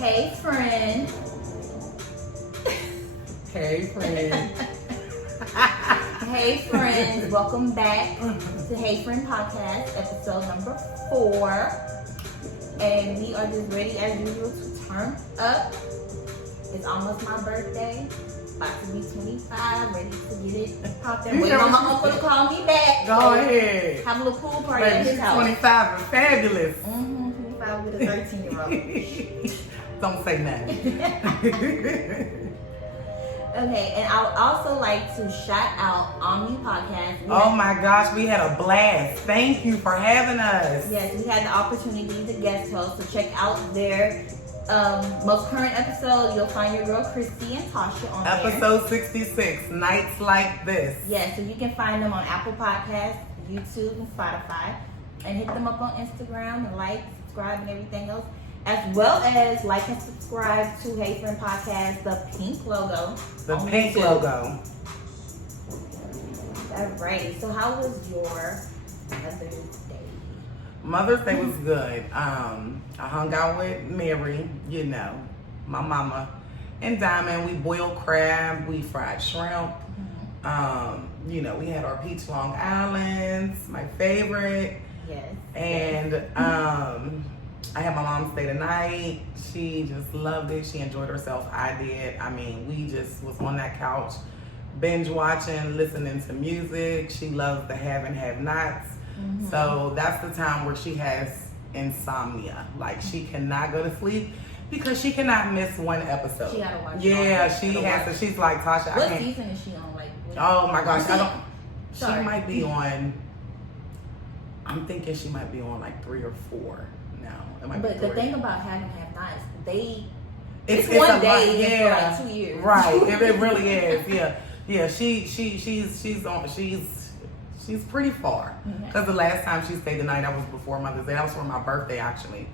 Hey friend. Hey friend. Hey friends, welcome back to Hey Friend Podcast, episode number 4. And we are just ready as usual to turn up. It's almost my birthday. About to be 25, ready to get it popping. Waiting on my uncle to call me back. Go ahead. Have a little pool party Baby, at his she's house. 25 and fabulous. 25 with a 13-year-old. Don't say nothing. Okay, and I would also like to shout out Omni Podcast. Oh my gosh, we had a blast. Thank you for having us. Yes, we had the opportunity to guest host, so check out their most current episode. You'll find your girl Krissi and Tosha on there. Episode 66, Nights Like This. Yeah, so you can find them on Apple Podcasts, YouTube, and Spotify. And hit them up on Instagram and like, subscribe, and everything else. As well as like and subscribe to Hey Friend Podcast, the pink logo. The pink logo. All right. So how was your Mother's Day? Mother's Day was good. I hung out with Mary, you know, my mama, and Diamond. We boiled crab, we fried shrimp. You know, we had our peach Long Islands, my favorite. Yes. And I had my mom stay the night. She just loved it. She enjoyed herself. I did. I mean, we just was on that couch, binge watching, listening to music. She loves the have and have nots. So that's the time where she has insomnia. Like, she cannot go to sleep because she cannot miss one episode. She gotta watch. Yeah, she has to. She's like, Tasha, I What can't. season is she on? Like, Oh my gosh, I don't. Sorry. She might be on. I'm thinking she might be on like 3 or 4 now. It might But be the 3. thing about having have nots, it's it's one a day lot, yeah. For like 2 years. Right. It really is. Yeah. She's pretty far. Because the last time she stayed the night, that was before Mother's Day. That was for my birthday actually,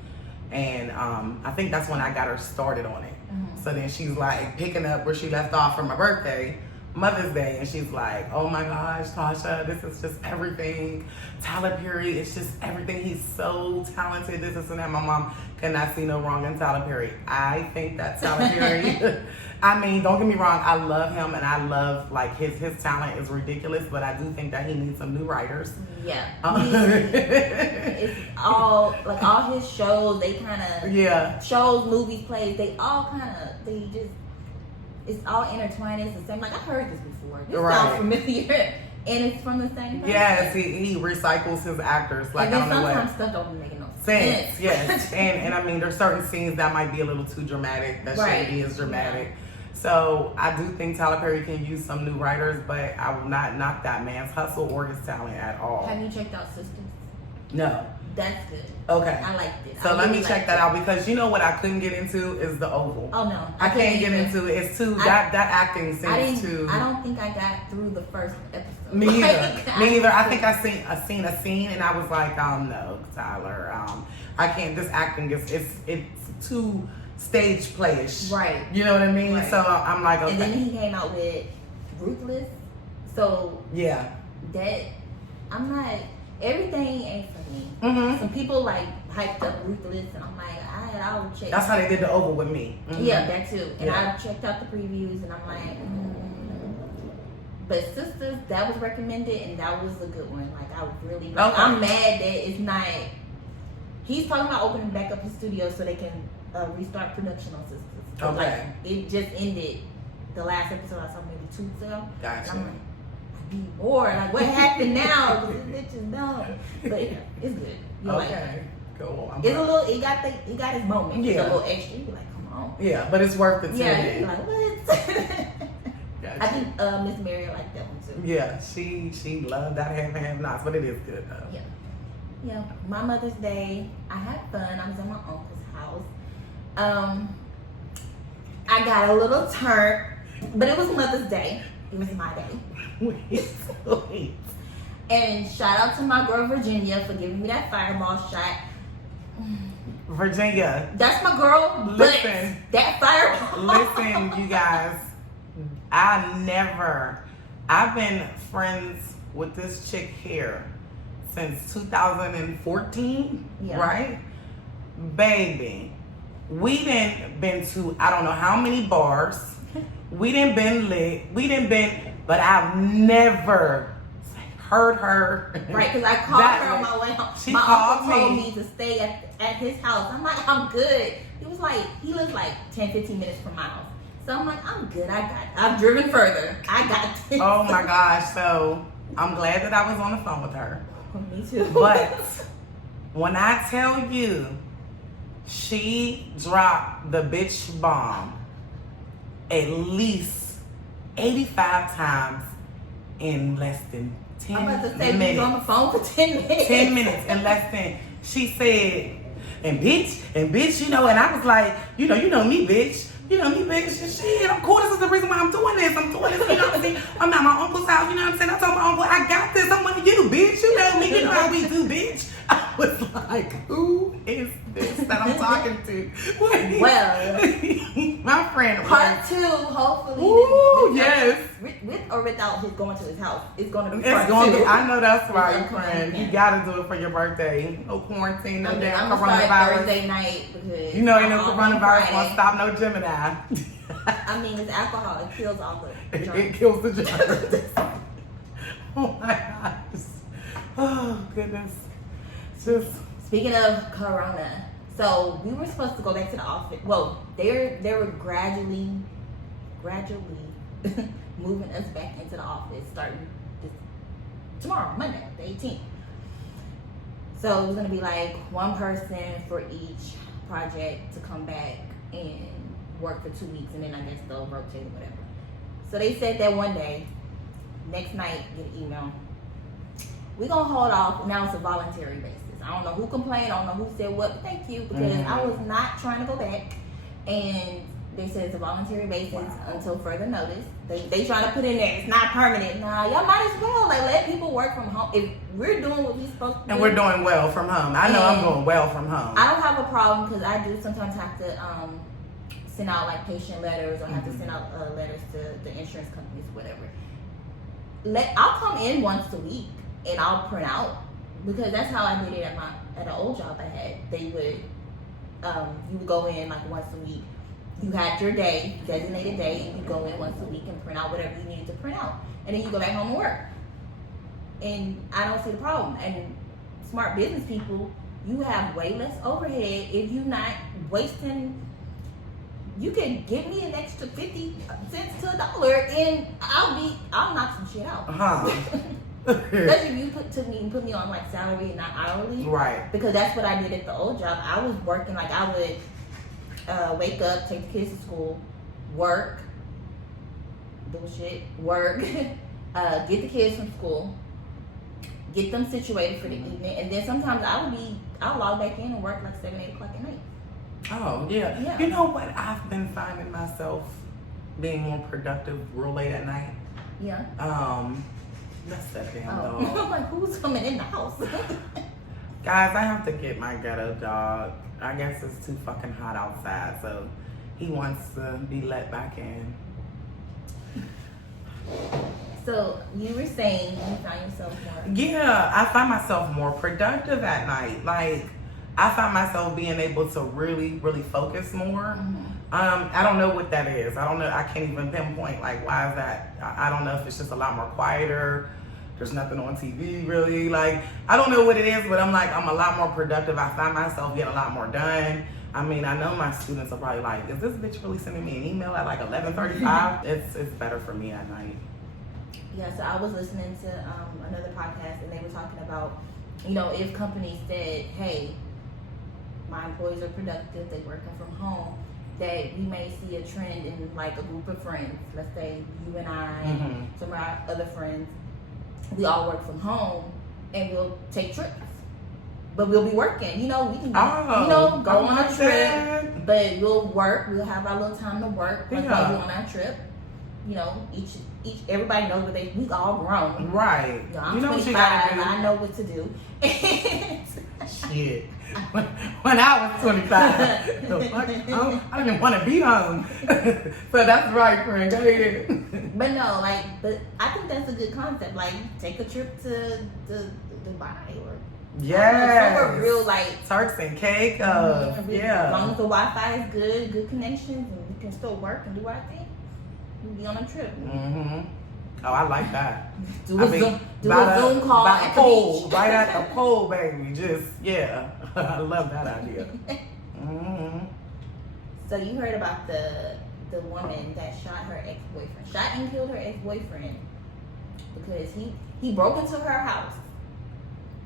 and I think that's when I got her started on it. So then she's like picking up where she left off for my birthday, Mother's Day, and she's like, oh my gosh, Tasha, this is just everything. Tyler Perry, it's just everything. He's so talented. This and that. My mom cannot see no wrong in Tyler Perry. I think that Tyler Perry, I mean, don't get me wrong, I love him and I love like his talent is ridiculous, but I do think that he needs some new writers. Yeah. It's all like all his shows, they kind of shows, movies, plays, they just it's all intertwined. It's the same. Like, I've heard this before. This sounds familiar, and it's from the same person. Yes, he recycles his actors. Like, and then I don't know sometimes what. stuff don't make no sense. Yes, and I mean, there's certain scenes that might be a little too dramatic. That Shady is dramatic. So I do think Tyler Perry can use some new writers, but I will not knock that man's hustle or his talent at all. Have you checked out Sisters? No. That's good. Okay. I liked it. So let me check that out, because you know what I couldn't get into is The Oval. Oh no, I can't get into it. It's too that acting seems too. I don't think I got through the first episode. Me either. Me either. I think I seen a scene and I was like, no, Tyler, I can't. This acting is it's too stage playish. Right. You know what I mean? Right. So I'm like, okay. And then he came out with Ruthless. So yeah, that I'm not. Everything ain't for me. Some people like hyped up Ruthless, and I'm like, I'll check. That's how they did The Oval with me. Yeah, that too. And I checked out the previews, and I'm like, But Sisters, that was recommended, and that was a good one. Like, I was really. Like, I'm mad that it's not. He's talking about opening back up his studio so they can restart production on Sisters. Okay. Like, it just ended. The last episode I saw maybe 2 weeks ago. Gotcha. And I'm like, I need more. Like, what happened now? Because this bitch is dumb. But yeah, it's good. You like it. Cool. It's a little. It got his moment. Yeah. It's a little extra. You be like, come on. Yeah, but it's worth it too. Yeah. You be like, what? Gotcha. I think Miss Mary liked that one too. Yeah, she loved that have and have nots, but it is good though. Yeah. Yeah. My Mother's Day, I had fun. I was at my uncle's house. I got a little turnt, but it was Mother's Day. It was my day. Wait. And shout out to my girl Virginia for giving me that fireball shot. Virginia. That's my girl. Listen. But that fireball. Listen, you guys. I've been friends with this chick here since 2014, right? Baby, We done been to I don't know how many bars. We done been lit. We done been, but I've never heard her. Right, because I called her on my way home. She my called uncle told me me to stay at his house. I'm like, I'm good. He lives like 10, 15 minutes from my house. So I'm like, I'm good. I've driven further. I got this. Oh my gosh. So I'm glad that I was on the phone with her. Me too. But when I tell you, she dropped the bitch bomb at least 85 times in less than 10 I'm about to say minutes. we was on the phone for 10 minutes. 10 minutes in less than, she said, and bitch, you know, and I was like, you know me, bitch. You know me, bitch, and shit, of course, this is the reason why I'm doing this, you know what I'm saying? I'm at my uncle's house, you know what I'm saying? I told my uncle, I got this, I'm one of you, bitch, you know me, you know how we do, bitch. I was like, who is this that I'm talking to? Well, my friend. part 2, hopefully. Ooh, yes. With or without his going to his house, it's going to be It's part going 2. to be, I know that's right, It's friend. coming. You gotta do it for your birthday. No quarantine, no damn I'm gonna start coronavirus. Thursday night because You know, ain't no I'm coronavirus Friday. won't stop no Gemini. I mean, it's alcohol. It kills all the It germs. kills the germs. Oh my gosh. Oh goodness. Just Speaking of corona, so we were supposed to go back to the office. Well, they were gradually moving us back into the office starting tomorrow, Monday, the 18th. So it was gonna be like one person for each project to come back and work for 2 weeks, and then I guess they'll rotate or whatever. So they said that one day, next night, get an email. We're gonna hold off. Now it's a voluntary basis. I don't know who complained. I don't know who said what. But thank you, because I was not trying to go back. And they said it's a voluntary basis until further notice. They trying to put in there it's not permanent. Nah, y'all might as well let people work from home. If we're doing what we're supposed to do, and we're doing well from home. I know I'm doing well from home. I don't have a problem because I do sometimes have to send out like patient letters or have to send out letters to the insurance companies, whatever. I'll come in once a week and I'll print out, because that's how I did it at an old job I had. They would you would go in like once a week. You had your day, designated day, and you go in once a week and print out whatever you needed to print out, and then you go back home and work. And I don't see the problem. And smart business people, you have way less overhead if you're not wasting. You can give me an extra 50 cents to $1 and I'll knock some shit out. Especially if you put me on like salary and not hourly. Right. Because that's what I did at the old job. I was working like I would wake up, take the kids to school, work, work, get the kids from school, get them situated for the evening, and then sometimes I'll log back in and work like 7, 8 o'clock at night. Oh, yeah. You know what? I've been finding myself being more productive real late at night. Yeah. That's that damn Oh. dog. I'm like, who's coming in the house? Guys, I have to get my ghetto dog. I guess it's too fucking hot outside, so he wants to be let back in. So you were saying you find yourself more. Yeah, I find myself more productive at night. Like, I find myself being able to really, really focus more. I don't know what that is. I don't know. I can't even pinpoint, like, why is that? I don't know if it's just a lot more quieter. There's nothing on TV, really. Like, I don't know what it is, but I'm a lot more productive. I find myself getting a lot more done. I mean, I know my students are probably like, is this bitch really sending me an email at like 11:35? It's better for me at night. Yeah, so I was listening to another podcast, and they were talking about, if companies said, hey, my employees are productive, they're working from home, that we may see a trend in like a group of friends. Let's say you and I and some of our other friends, we all work from home and we'll take trips. But we'll be working. We can go on a trip, but we'll work. We'll have our little time to work while we're on our trip. Everybody knows what we all grown. Right. I'm 25, I know what to do. Shit. When I was 25, the fuck, I didn't want to be home. So that's right, friend. Go ahead. But no, but I think that's a good concept. Like, take a trip to Dubai or Yes. Some are real like Turks and Caicos. As long as the Wi-Fi is good connections, and we can still work and do our thing, we'll be on a trip. Mm-hmm. Oh, I like that. Do a Zoom call by at the the pole, beach. right at the pole, baby. Just I love that idea. Mm-hmm. So you heard about the woman that shot her ex-boyfriend, shot and killed her ex-boyfriend because he broke into her house.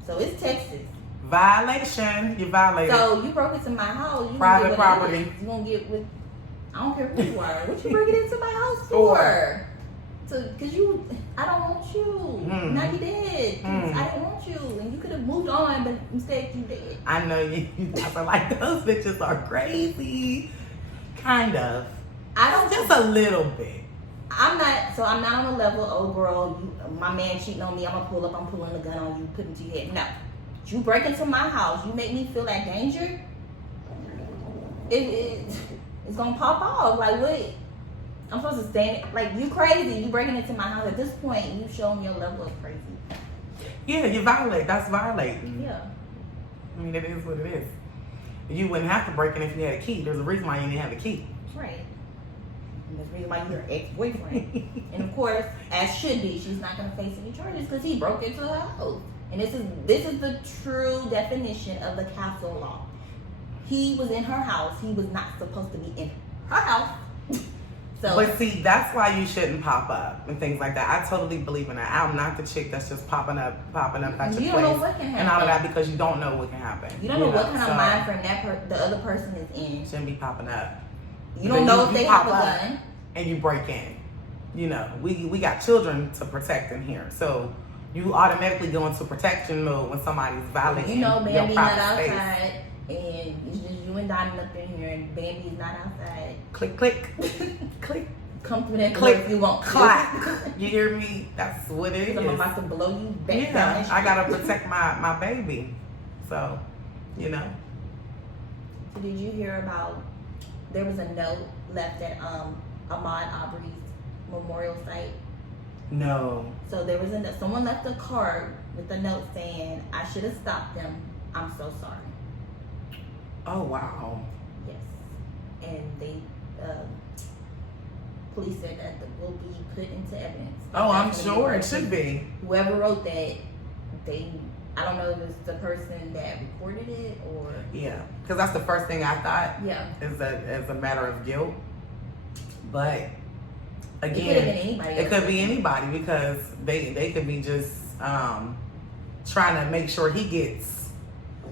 So it's Texas. Violation. You violated. So you broke into my house. You Private gonna get property. You gonna get with. I don't care who you are. What you breaking into my house for? Cause I don't want you. Now you did. I didn't want you, and you could have moved on, but instead you did. I know you. I feel like those bitches are crazy. Kind of. I don't just a little bit. I'm not on a level. Oh, girl, my man cheating on me. I'm pulling a gun on you, putting it to your head. No, you break into my house. You make me feel that danger. It's gonna pop off. Like what? I'm supposed to stand like you crazy. You breaking into my house. At this point, you showing your level of crazy. Yeah, you violate. That's violating. Yeah. I mean, it is what it is. You wouldn't have to break in if you had a key. There's a reason why you didn't have a key. Right. And there's a reason why you're ex-boyfriend. And of course, as should be, she's not gonna face any charges because he broke into her house. And this is the true definition of the castle law. He was in her house. He was not supposed to be in her house. So, but see, that's why you shouldn't pop up and things like that. I totally believe in that. I'm not the chick that's just popping up at your place. You don't know what can happen. And all of that because you don't know what can happen. You don't know what kind of mind frame the other person is in. Shouldn't be popping up. You don't know if they have a gun. And you break in. You know, we got children to protect in here. So you automatically go into protection mode when somebody's violating your private Bambi's not space. outside. And it's just you and Diamond up in here, and Bambi's not outside. Click, click, click. Come through that click if you want. Clack. You hear me? That's what it is. I'm about to blow you back down. Yeah, I gotta protect my baby. So, you know. So did you hear about? There was a note left at Ahmaud Arbery's memorial site. No. So there was someone left a card with a note saying, "I should have stopped them. I'm so sorry." Oh wow. Yes, and they police said that will be put into evidence. Oh, I'm sure it should be. Whoever wrote that, I don't know if it's the person that recorded it or. Yeah, because that's the first thing I thought. Yeah. Is that as a matter of guilt, but again, it could have been anybody. It could be anybody because they could be just trying to make sure he gets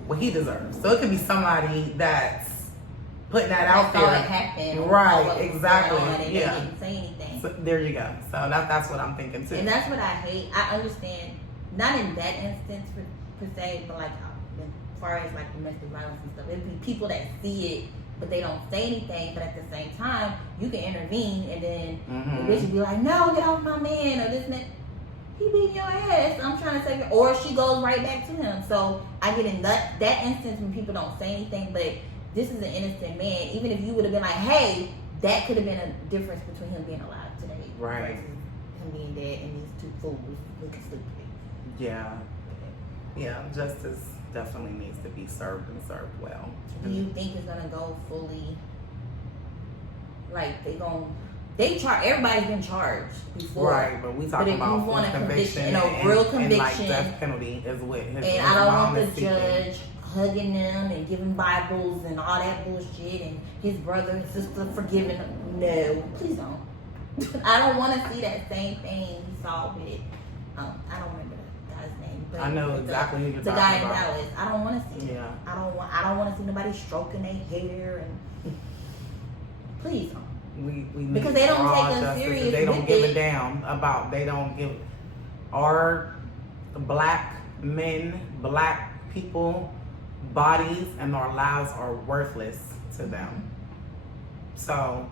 what he deserves. So it could be somebody that's putting that out there. It happened. Right, exactly. And yeah. They didn't say anything. So there you go. So that's what I'm thinking too. And that's what I hate. I understand, not in that instance per se, but like as far as like domestic violence and stuff, it'd be people that see it, but they don't say anything. But at the same time, you can intervene, and then the bitch would be like, "No, get off my man," or this and that. He beat your ass. I'm trying to save it. Or she goes right back to him. So I get in that instance when people don't say anything, but this is an innocent man. Even if you would have been like, hey, that could have been a difference between him being alive today. Right. Versus him being dead and these two fools looking stupid. Yeah. Yeah, justice definitely needs to be served and served well. Do you think it's gonna go fully, like everybody's been charged before. Right, but we talking about full conviction and real conviction. And like death penalty is what his And I don't want the seeking. judge hugging them and giving Bibles and all that bullshit and his brother and sister forgiving him. No, please don't. I don't want to see that same thing we saw with, I don't remember the guy's name. But I know exactly who you're talking about. The guy in Dallas. I don't want to see it. Yeah. I don't want to see nobody stroking their hair and please don't. We because they don't take us serious. They don't give a damn about. They don't give our black men, black people, bodies, and our lives are worthless to them. So,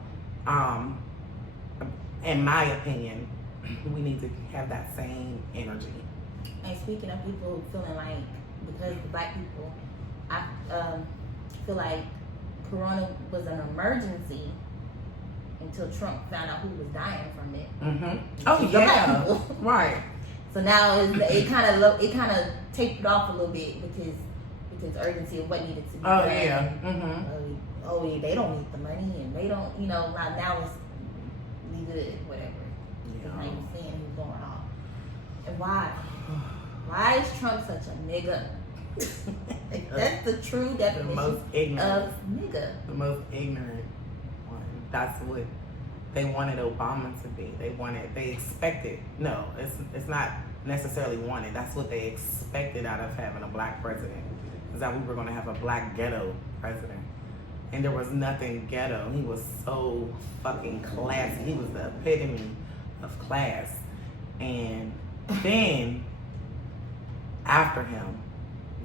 in my opinion, we need to have that same energy. And speaking of people feeling like, because black people, I feel like Corona was an emergency until Trump found out who was dying from it. Oh yeah, right. So now it kind of tapered off a little bit with his urgency of what needed to be done. Yeah. Mm-hmm. Yeah, they don't need the money, and they don't, now it's we good, whatever. Yeah. Now you seeing who's going on. And why? Why is Trump such a nigga? That's the true definition the most ignorant of nigga. The most ignorant one. That's what they wanted Obama to be. They expected. No, it's not necessarily wanted. That's what they expected out of having a black president. Is that we were going to have a black ghetto president. And there was nothing ghetto. He was so fucking classy. He was the epitome of class. And then after him,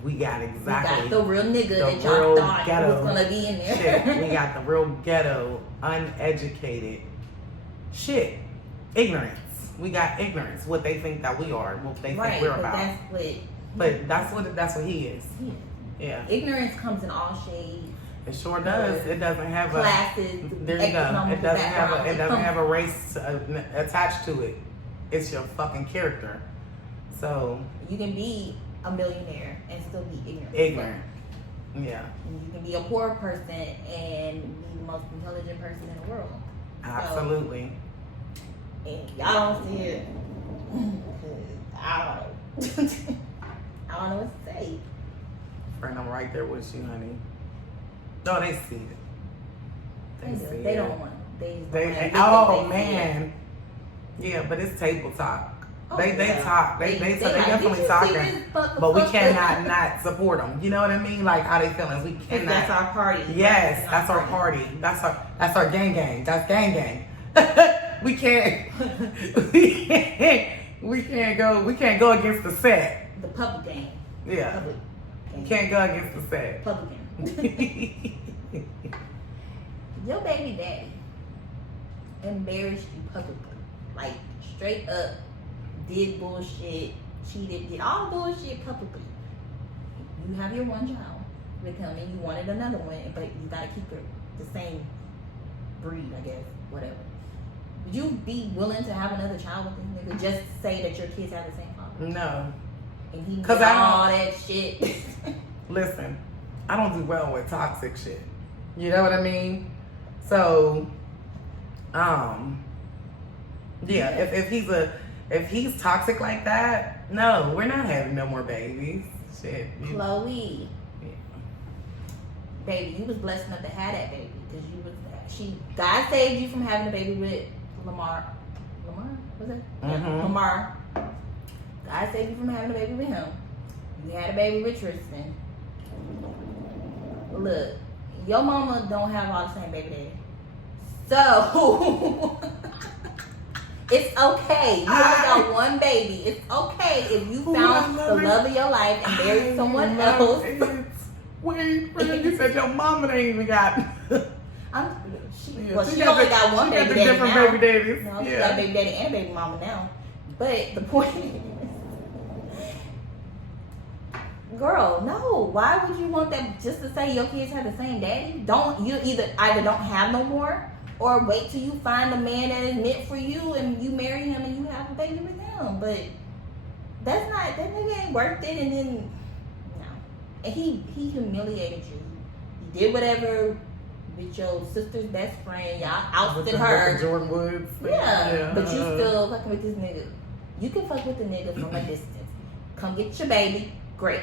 we got the real nigga that y'all thought was gonna be in there. Shit. We got the real ghetto, uneducated shit. Ignorance. We got ignorance. What they think that we are. What they think we're about. That's what he is. Yeah. Ignorance comes in all shades. It sure does. It doesn't have classes. There you go. It doesn't have a race attached to it. It's your fucking character. So you can be a millionaire and still be ignorant. Yeah. And you can be a poor person and be the most intelligent person in the world. Absolutely. So, and y'all don't see it. I don't know. I don't know what to say. Friend, I'm right there with you, honey. No, they see it. They don't want it. Oh man. Yeah, but it's table talk. They talk. They definitely talking. But we cannot not support them. You know what I mean? Like how they feeling. We cannot. That's our party. Yes, that's our party. That's our gang. That's gang. We can't go against the set. The public gang. Yeah. Public gang. You can't go against the set. Public gang. Your baby daddy embarrassed you publicly. Like straight up. Did bullshit, cheated, did all bullshit publicly. You have your one child with him and you wanted another one, but you gotta keep the same breed, I guess, whatever. Would you be willing to have another child with this nigga just to say that your kids have the same father? No. And he did all that shit. Listen, I don't do well with toxic shit. You know what I mean? So, if he's toxic like that, no, we're not having no more babies. Shit. Chloe. Yeah. Baby, you was blessed enough to have that baby. Because God saved you from having a baby with Lamar. Lamar? Was it? Mm-hmm. Yeah, Lamar. God saved you from having a baby with him. You had a baby with Tristan. Look, your mama don't have all the same baby daddy. So... It's okay. You only got one baby. It's okay if you found the love of your life and married someone else. Wait, you said your mama ain't even got. She only got one baby daddy different now. baby daddies. No, she got a baby daddy and a baby mama now. But the point is, girl, no. Why would you want that just to say your kids have the same daddy? You either don't have no more. Or wait till you find a man that is meant for you and you marry him and you have a baby with him. But that nigga ain't worth it. And then, no. And he humiliated you. He did whatever with your sister's best friend. Y'all ousted her. With Jordan Woods. Yeah. But you still fucking with this nigga. You can fuck with the nigga from a distance. Come get your baby. Great.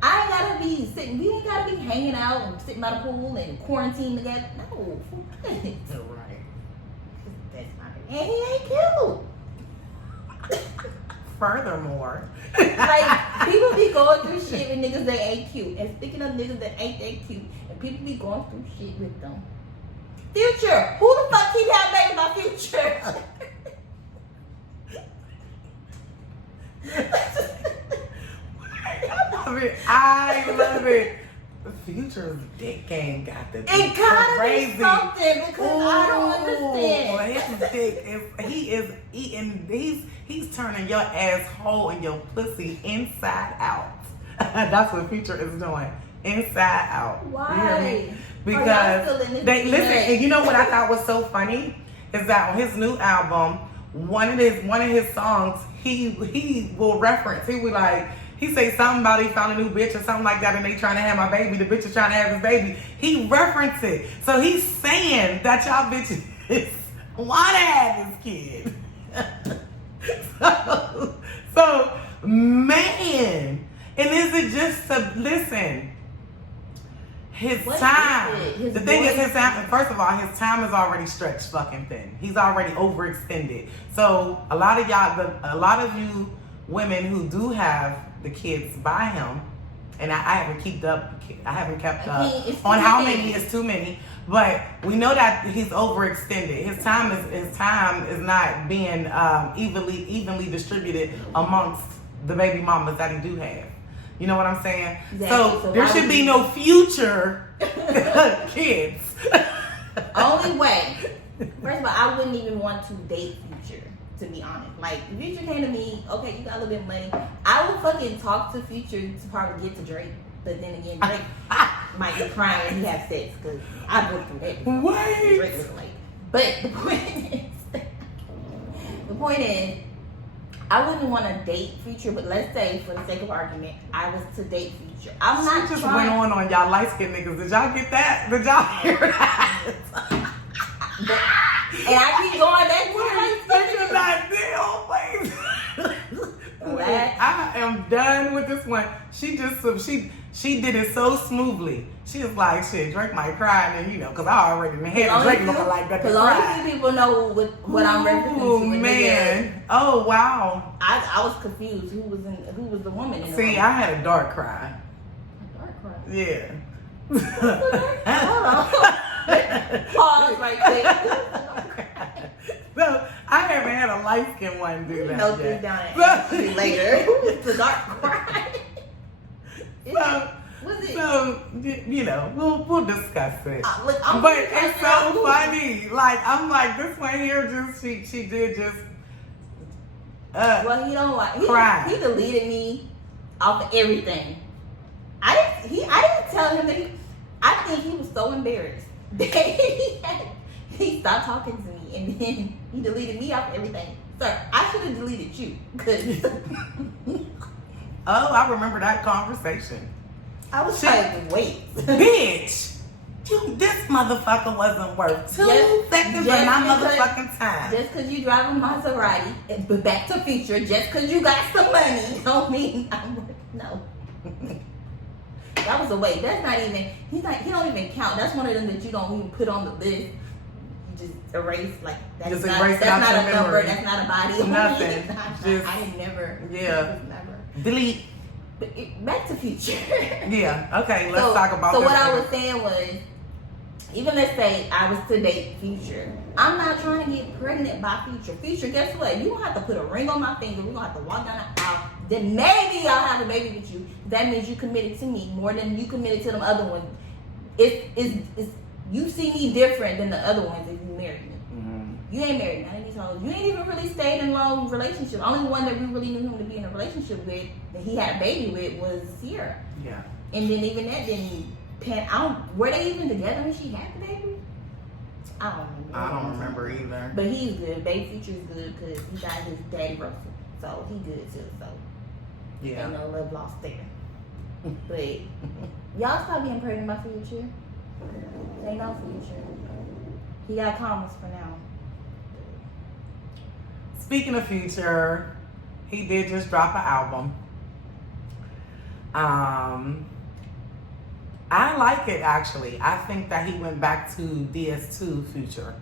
I ain't gotta be sitting. We ain't gotta be hanging out and sitting by the pool and quarantine together. No. Right. That's not it. And he ain't cute. Furthermore, like people be going through shit with niggas that ain't cute. And speaking of niggas that ain't that cute, and people be going through shit with them. Future, who the fuck keep having baby by Future? I love it. The Future's dick game got the it gotta crazy. Be something because I don't understand. His dick is he is eating. He's turning your asshole and your pussy inside out. That's what Future is doing, inside out. Why? You hear me? Because they listen. And you know what I thought was so funny is that on his new album, one of his songs, he will reference. He would like, he say something about he found a new bitch or something like that, and they trying to have my baby. The bitch is trying to have his baby. He referenced it, so he's saying that y'all bitches want to have his kid. so man, and is it just to listen? His time. The thing is, his time. First of all, his time is already stretched fucking thin. He's already overextended. So a lot of you women who do have the kids by him, and I haven't kept up on how many is too many. But we know that he's overextended. His time is not being evenly distributed amongst the baby mamas that he do have. You know what I'm saying? Exactly. So there should be no future kids. Only way. First of all, I wouldn't even want to date Future, to be honest. Like, if Future came to me, okay, you got a little bit of money, I would fucking talk to Future to probably get to Drake. But then again, Drake might be crying when he has sex, because I've been through that before. What? Drake was like. But the point is, I wouldn't want to date Future, but let's say, for the sake of argument, I was to date Future. I'm not just trying. went on y'all light skinned niggas. Did y'all get that? Did y'all hear that? And I keep going back to Such an ideal place. I am done with this one. She did it so smoothly. She was like, shit, Drake might cry, and then, because I already had Drake looking like that. Because only few people know what I'm referencing to. Oh man! Oh wow! I was confused. Who was the woman? In the See, room? I had a dark cry. A dark cry. Yeah. Hold on. Pause right quick. So I haven't had a light skinned one do that Note yet. this down and later. It's a dark cry. So we'll discuss it. Look, but it's so funny. Like I'm like this one here. Just she did just. Well, he don't like. Cry. He deleted me off of everything. I didn't tell him that. I think he was so embarrassed that he stopped talking to me, and then he deleted me off of everything. Sir, I should have deleted you. Cause oh, I remember that conversation. I was like, wait. Bitch, this motherfucker wasn't worth 2 seconds of my motherfucking time. Just because you drive a Maserati, but back to Future, just because you got some money, don't mean I'm worth, no. That was a waste. That's not even, he don't even count. That's one of them that you don't even put on the list. You just erase, like, that's not a number, that's not a body. Nothing. I didn't never. Yeah. Never. Delete. But back to Future. Yeah. Okay. Let's talk about. So what I was saying was, even let's say I was to date Future, I'm not trying to get pregnant by Future. Future, guess what? You don't have to put a ring on my finger. We're gonna have to walk down the aisle. Then maybe I'll have a baby with you. That means you committed to me more than you committed to them other ones. It's you see me different than the other ones if you married me. Mm-hmm. You ain't married none of these hoes. You ain't even really stayed in long relationships. Only one that we really knew him to be in a relationship with, that he had a baby with, was Sierra. Yeah. And then even that didn't pan out. Were they even together when she had the baby? I don't remember either. But he's good. Baby Future's good because he got his daddy Russell. So he good too. So yeah. Ain't no love lost there. But y'all stop being pregnant by Future. Ain't no Future. He got commas for now. Speaking of Future, he did just drop an album. I like it actually. I think that he went back to DS2 Future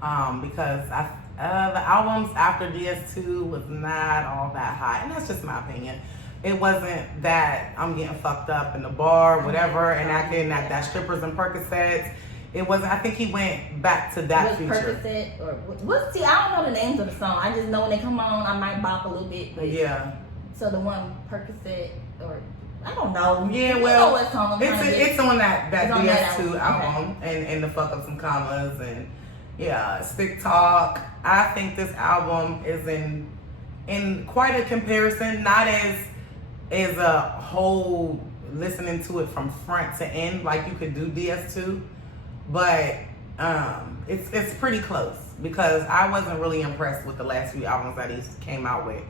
because the albums after DS2 was not all that high, and that's just my opinion. It wasn't that I'm getting fucked up in the bar, whatever, and acting at that strippers and Percocets. It wasn't. I think he went back to that Future. Percocet or what's? See, I don't know the names of the song. I just know when they come on, I might bop a little bit. But yeah. So the one Percocet or I don't know. Yeah, well, you know what song it's on that DS2 album, okay. and the fuck up some commas and stick talk. I think this album is in quite a comparison, not as a whole listening to it from front to end like you could do DS2, but it's pretty close. because I wasn't really impressed with the last few albums that he came out with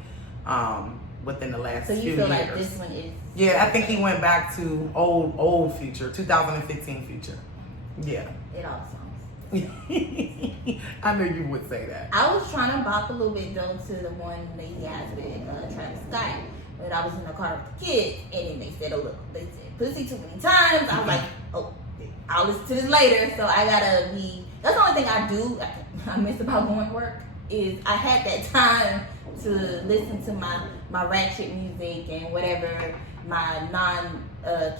within the last few years. So you feel like this one is? Yeah, I think he went back to old Future, 2015 Future. Yeah. It all sounds. I knew you would say that. I was trying to bop a little bit though to the one that he has with Travis Scott. But I was in the car with the kids, and then they said, they said pussy too many times. I was like, oh, I'll listen to this later. So I gotta be. That's the only thing I do. I miss about going to work is I had that time to listen to my ratchet music and whatever my non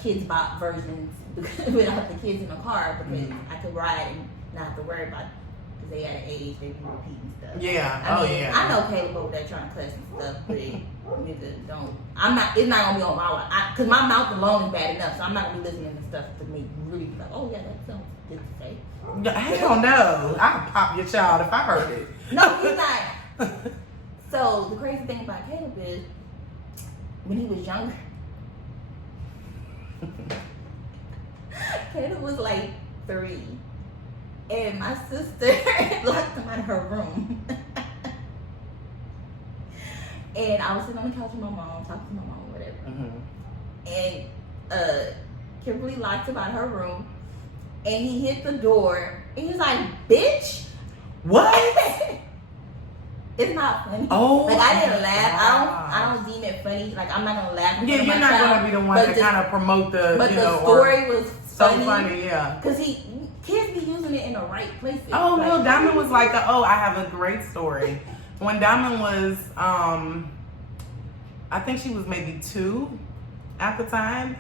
kids bop versions without the kids in the car because I could ride and not have to worry about it because they at an age they be repeating stuff. Yeah. I mean, I know Caleb over there trying to cuss and stuff, but nigga don't. I'm not. It's not gonna be on my watch because my mouth alone is bad enough, so I'm not gonna be listening to stuff to make really be like, oh yeah, that sounds good to say. Hell no! I'll pop your child if I heard it. No, he's not. So the crazy thing about Caleb is when he was younger, Caleb was like 3. And my sister locked him out of her room. And I was sitting on the couch with my mom, talking to my mom or whatever. And Kimberly locked him out of her room. And he hit the door. And he was like, bitch. What? It's not funny. Oh, like I didn't laugh. I don't deem it funny. Like I'm not gonna laugh. Yeah, you're not gonna be the one to kind of promote the. But the story was so funny, yeah. Because kids be using it in the right places. Oh like, no, Diamond was like, I have a great story. When Diamond was, I think she was maybe 2 at the time,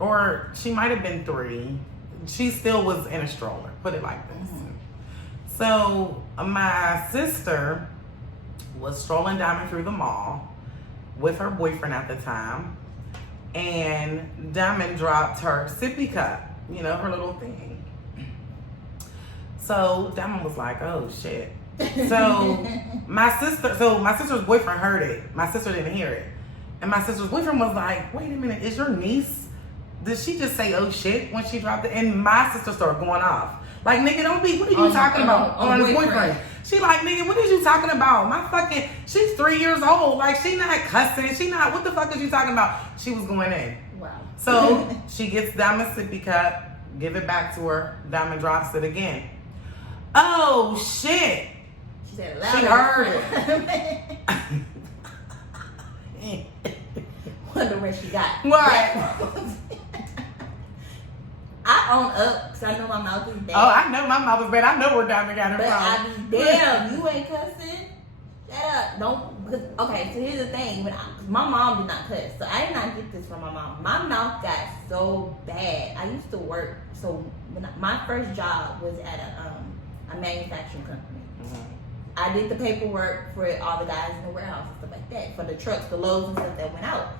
or she might have been 3. She still was in a stroller. Put it like this. So my sister was strolling Diamond through the mall with her boyfriend at the time, and Diamond dropped her sippy cup, her little thing. So Diamond was like, oh shit. So my sister's boyfriend heard it. My sister didn't hear it. And my sister's boyfriend was like, wait a minute, is your niece, did she just say oh shit when she dropped it? And my sister started going off. Like, nigga, what are you talking about? On his boyfriend. She like, nigga, what is you talking about? She's 3 years old. Like, she not cussing. What the fuck is you talking about? She was going in. Wow. So she gets Diamond's sippy cup, give it back to her. Diamond drops it again. Oh, shit. She said it loud. She heard it. Wonder where she got. What? I own up because I know my mouth is bad. Oh, I know my mouth is bad. I know where Diamond got it but from. I be damn, you ain't cussing. Shut up. Don't. Okay, so here's the thing. My mom did not cuss, so I did not get this from my mom. My mouth got so bad. I used to work. So my first job was at a manufacturing company. I did the paperwork for all the guys in the warehouse and stuff like that, for the trucks, the loads and stuff that went out.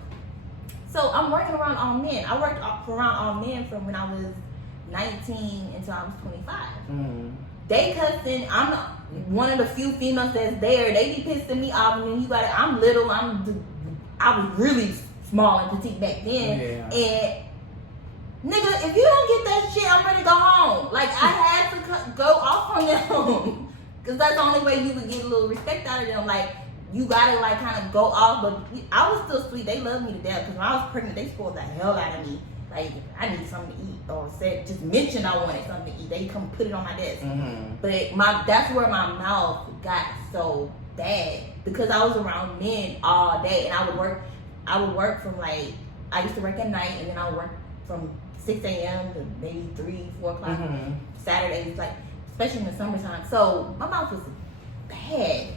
So I'm working around all men. I worked around all men from when I was 19 until I was 25. They cussing. I'm one of the few females that's there. They be pissing me off. And then I'm little. I was really small and petite back then. Yeah. And nigga, if you don't get that shit, I'm ready to go home. Like I had to go off on them because that's the only way you would get a little respect out of them. Like. You gotta like kind of go off, but I was still sweet. They loved me to death because when I was pregnant, they spoiled the hell out of me. Like I need something to eat, or just mentioned I wanted something to eat. They come put it on my desk. But that's where my mouth got so bad because I was around men all day, and I would work from like I used to work at night, and then I would work from 6 a.m. to maybe 3-4 o'clock Saturdays, like especially in the summertime. So my mouth was bad.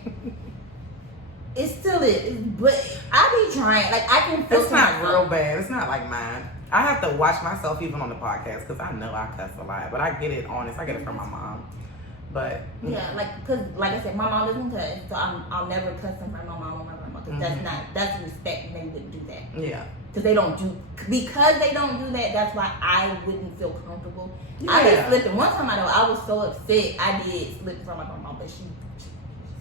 It still is, but I be trying. Like I can feel. It's not real bad. It's not like mine. I have to watch myself even on the podcast because I know I cuss a lot, but I get it honest. I get it from my mom. But yeah, because like I said, my mom doesn't cuss, so I'll never cuss in front of my mom or my grandma because that's respect, and they wouldn't do that. Yeah. Because they don't do that. That's why I wouldn't feel comfortable. Yeah. I did slip, and one time I was so upset. I did slip in front of my grandma, but she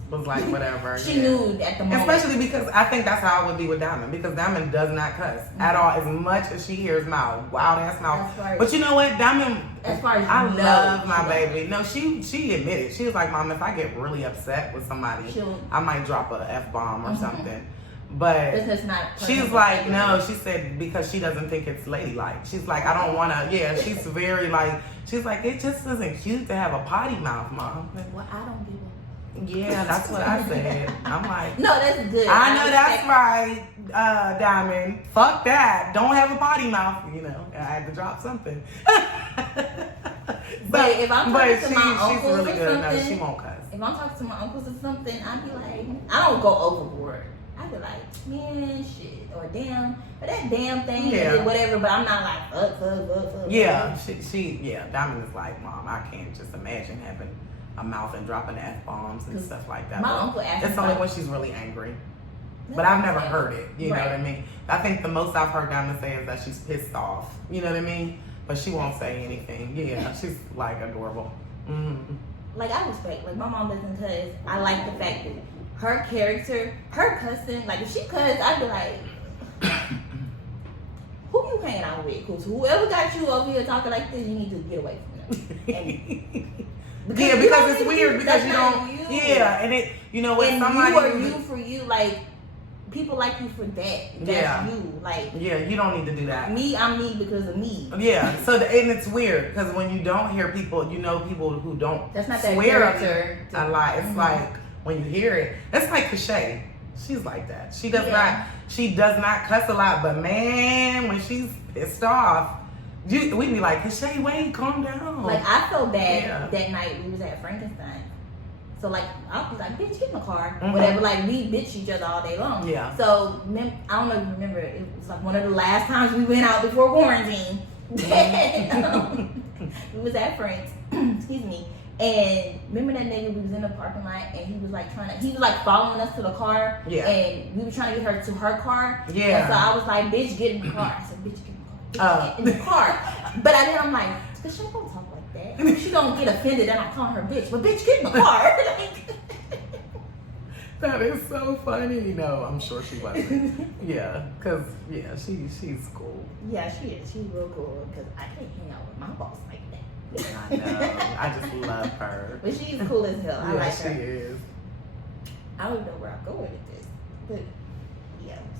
was like whatever. She knew at the moment. Especially because I think that's how I would be with Diamond, because Diamond does not cuss at all. As much as she hears my wild ass mouth. But you know what, Diamond, As far as I you love know, my baby. No, she admitted. She was like, Mom, if I get really upset with somebody, I might drop a F-bomb or something. But it's not she's like, no, she said because she doesn't think it's ladylike. She's like, I don't want to, yeah, she's very like, she's like, it just isn't cute to have a potty mouth, Mom. Well, I don't give a... Yeah, that's what I said. I'm like, no, that's good. I know that's right, Diamond. Fuck that. Don't have a potty mouth. You know, I had to drop something. but if I'm talking to my uncles she's really or good. something, No, she won't cuss. If I'm talking to my uncles or something, I'd be like, I don't go overboard. I'd be like, man, shit, or damn, or that damn thing, or whatever. But I'm not like, fuck. Yeah, yeah. Diamond is like, Mom, I can't just imagine having a mouth and dropping F-bombs and stuff like that. My uncle asked me. It's only when she's really angry. But I've never heard it. You know what I mean? I think the most I've heard Diamond say is that she's pissed off. You know what I mean? But she won't say anything. Yeah, she's like adorable. Mm-hmm. Like I respect. Like my mom doesn't cuss. I like the fact that her character, her cussing. Like if she cuss, I'd be like, who you hanging out with? Because whoever got you over here talking like this, you need to get away from them. Because it's weird because you don't. Yeah, and it, you know, when somebody you are you for you, like people like you for that. That's you, like. Yeah, you don't need to do that. Me, I'm me because of me. Yeah, so and it's weird because when you don't hear people, you know, people who don't. That's not that swear character a lot. It's like when you hear it, it's like Krissi. She's like that. She does not. She does not cuss a lot, but man, when she's pissed off. We be like, Krissi, wait, calm down. Like, I felt bad that night we was at Frankenstein. So, like, I was like, bitch, get in the car. Whatever. Like, we bitch each other all day long. Yeah. So, I don't know if you remember, it was like one of the last times we went out before quarantine. We was at Frank's, excuse me. And remember that nigga, we was in the parking lot and he was like he was like following us to the car. Yeah. And we were trying to get her to her car. Yeah. And so I was like, bitch, get in the car. I said, bitch, get in the car. In the car. But then I'm like, bitch, she don't talk like that. She don't get offended and I'm calling her bitch. But bitch, get in the car. That is so funny. No, I'm sure she wasn't. Yeah, because, she's cool. Yeah, she is. She's real cool because I can't hang out with my boss like that. I know. I just love her. But she's cool as hell. I like her. She is. I don't know where I'm going with this. But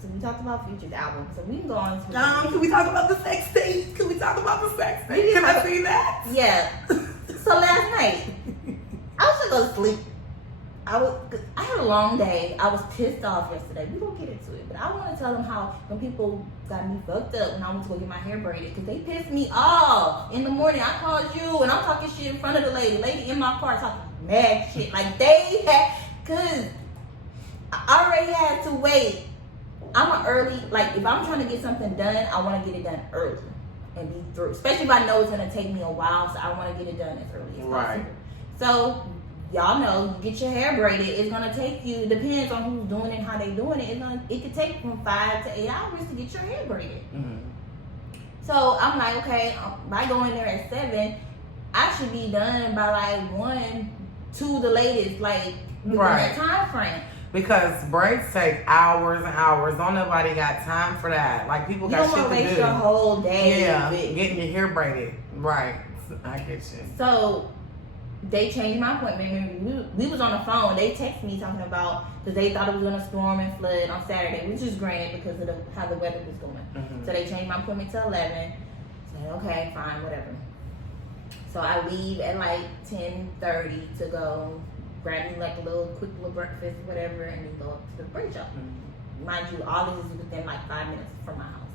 so we talked about Future's album. So we can go on to can we talk about the sex tape? Can we talk about the sex tape? Can I see that? Yeah. So last night, I was gonna go to sleep. I had a long day. I was pissed off yesterday. We gonna get into it, but I want to tell them how when people got me fucked up when I went to go get my hair braided because they pissed me off. In the morning, I called you and I'm talking shit in front of the lady in my car talking mad shit. Like they had, cause I already had to wait. I'm an early, like if I'm trying to get something done, I want to get it done early and be through. Especially if I know it's gonna take me a while, so I want to get it done as early as possible. So y'all know, you get your hair braided, it's gonna take you, depends on who's doing it, how they doing it. It could take from 5 to 8 hours to get your hair braided. Mm-hmm. So I'm like, okay, by going there at 7, I should be done by like 1, 2 the latest, like within that time frame. Because braids take hours and hours. Don't nobody got time for that. Like people got shit to do. You don't want to waste your whole day. Yeah, getting your hair braided. Right. I get you. So they changed my appointment. We was on the phone. They texted me talking about because they thought it was gonna storm and flood on Saturday, which is grand because of how the weather was going. Mm-hmm. So they changed my appointment to 11. Said okay, fine, whatever. So I leave at like 10:30 to go. Grab me like a quick little breakfast, whatever, and then go up to the braid shop. Mm-hmm. Mind you, all this is within like 5 minutes from my house.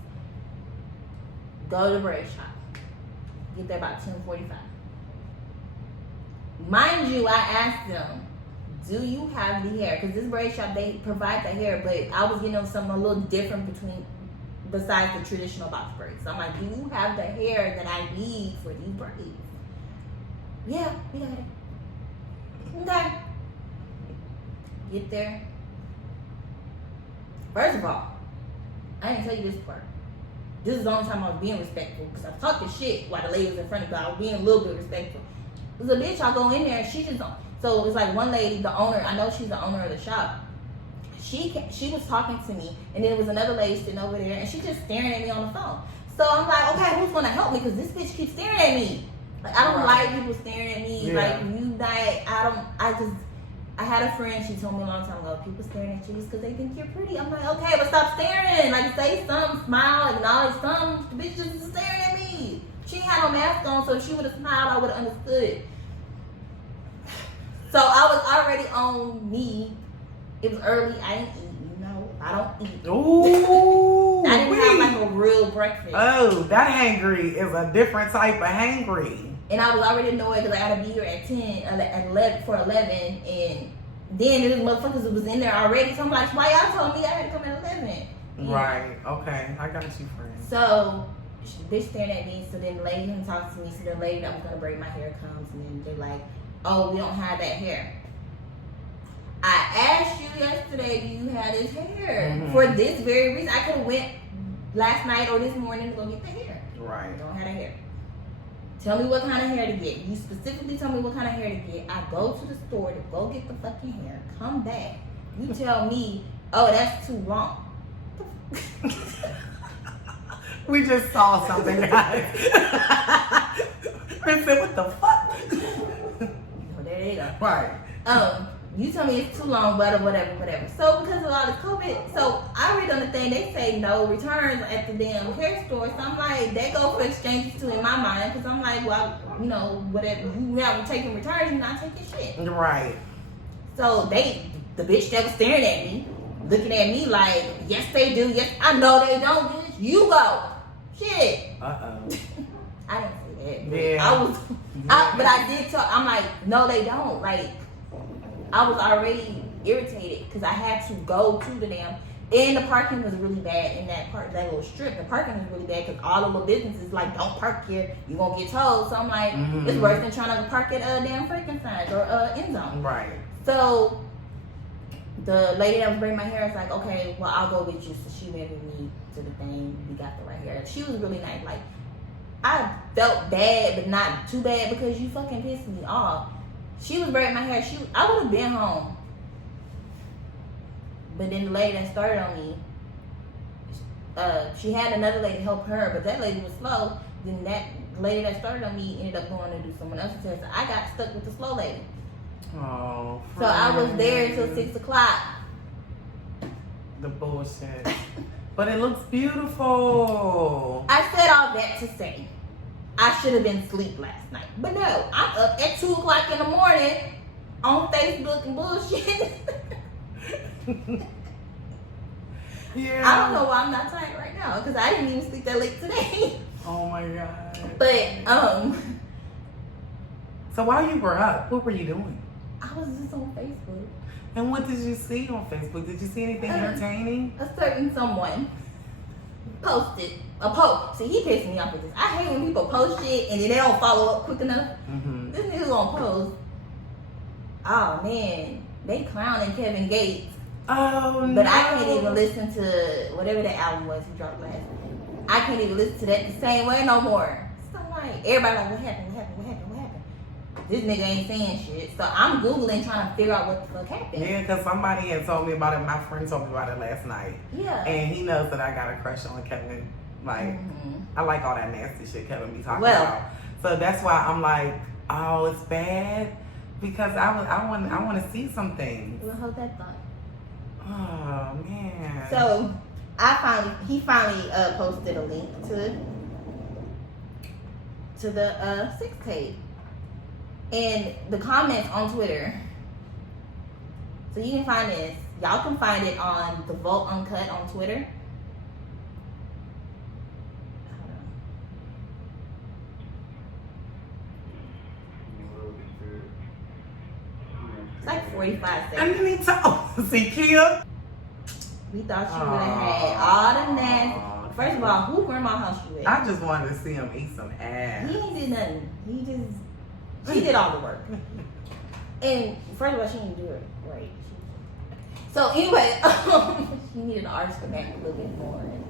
Go to the braid shop. Get there about 10:45. Mind you, I asked them, do you have the hair? Because this braid shop, they provide the hair, but I was getting something a little different besides the traditional box braids. So I'm like, do you have the hair that I need for these braids? Yeah, we got it. Okay. Get there. First of all, I didn't tell you this part. This is the only time I was being respectful because I was talking shit while the lady was in front of me. I was being a little bit respectful. There's a bitch, I go in there and she just don't. So it's like one lady, the owner, I know she's the owner of the shop. She was talking to me and then there was another lady sitting over there and she just staring at me on the phone. So I'm like, okay, who's going to help me? Because this bitch keeps staring at me. like people staring at me. Yeah. Like I had a friend, she told me a long time ago, people staring at you just because they think you're pretty. I'm like, okay, but stop staring. Like, say something, smile, acknowledge something. The bitch just staring at me. She ain't had no mask on, so if she would have smiled, I would have understood. So I was already on me. It was early. I didn't eat, I don't eat. Ooh. I didn't have like a real breakfast. Oh, that hangry is a different type of hangry. And I was already annoyed because I gotta be here at 11, and then these motherfuckers was in there already. So I'm like, why y'all told me I had to come at 11? Yeah. Right. Okay. I got you, friend. So, bitch staring at me. So then the lady who talks to me, so the lady that was gonna braid my hair comes, and then they're like, oh, we don't have that hair. I asked you yesterday, do you have this hair? Mm-hmm. For this very reason. I could have went last night or this morning to go get the hair. Right. I don't have that hair. Tell me what kind of hair to get. You specifically tell me what kind of hair to get. I go to the store to go get the fucking hair. Come back. You tell me, oh, that's too long. We just saw something, guys. Chris said, what the fuck? Oh, there you go. Right. You tell me it's too long, whatever. So because of all this COVID, so I read on the thing, they say no returns at the damn hair store. So I'm like, they go for exchanges too in my mind. Because I'm like, well, whatever. You now taking returns, you're not taking shit. Right. So the bitch that was staring at me, looking at me like, yes they do, yes, I know they don't, bitch. You go. Shit. Uh-oh. I didn't say that. Yeah. But I did talk, I'm like, no they don't. Like, I was already irritated because I had to go to the damn, and the parking was really bad in that little strip. The parking was really bad because all the little businesses like, don't park here, you're gonna get towed. So I'm like, it's worse than trying to park at damn freaking signs or end zone. Right. So the lady that was braiding my hair was like, okay, well I'll go with you. So she went with me to the thing. We got the right hair. She was really nice. Like, I felt bad, but not too bad because you fucking pissed me off. She was braiding my hair. I would have been home. But then the lady that started on me, she had another lady help her, but that lady was slow. Then that lady that started on me ended up going to do someone else's hair. So I got stuck with the slow lady. Oh, So I was there until 6 o'clock. The bullshit. But it looks beautiful. I said all that to say, I should have been asleep last night. But no, I'm up at 2 o'clock in the morning on Facebook and bullshit. Yeah. I don't know why I'm not tired right now because I didn't even sleep that late today. Oh my God. But So while you were up, what were you doing? I was just on Facebook. And what did you see on Facebook? Did you see anything entertaining? A certain someone posted a post. See, he pissed me off with this. I hate when people post shit and then they don't follow up quick enough. Mm-hmm. This nigga gonna post. Oh man, they clowning Kevin Gates. Oh no. But I can't even listen to whatever that album was he dropped last week. I can't even listen to that the same way no more. So I'm like, everybody like, what happened? This nigga ain't saying shit. So I'm Googling trying to figure out what the fuck happened. Yeah, because somebody had told me about it. My friend told me about it last night. Yeah. And he knows that I got a crush on Kevin. Like, I like all that nasty shit Kevin be talking about. So that's why I'm like, oh, it's bad. Because I want to see some things. Well, hold that thought. Oh, man. So he finally posted a link to the sex tape. And the comments on Twitter. So you can find this. Y'all can find it on the Vault Uncut on Twitter. It's like 45 seconds. And then he told see, Kia. We thought she would have had all the nasty. First of all, who grandma house you at? I just wanted to see him eat some ass. He ain't did nothing. She did all the work. And first of all, she didn't do it right. So anyway, she needed an artist to back a little bit more. And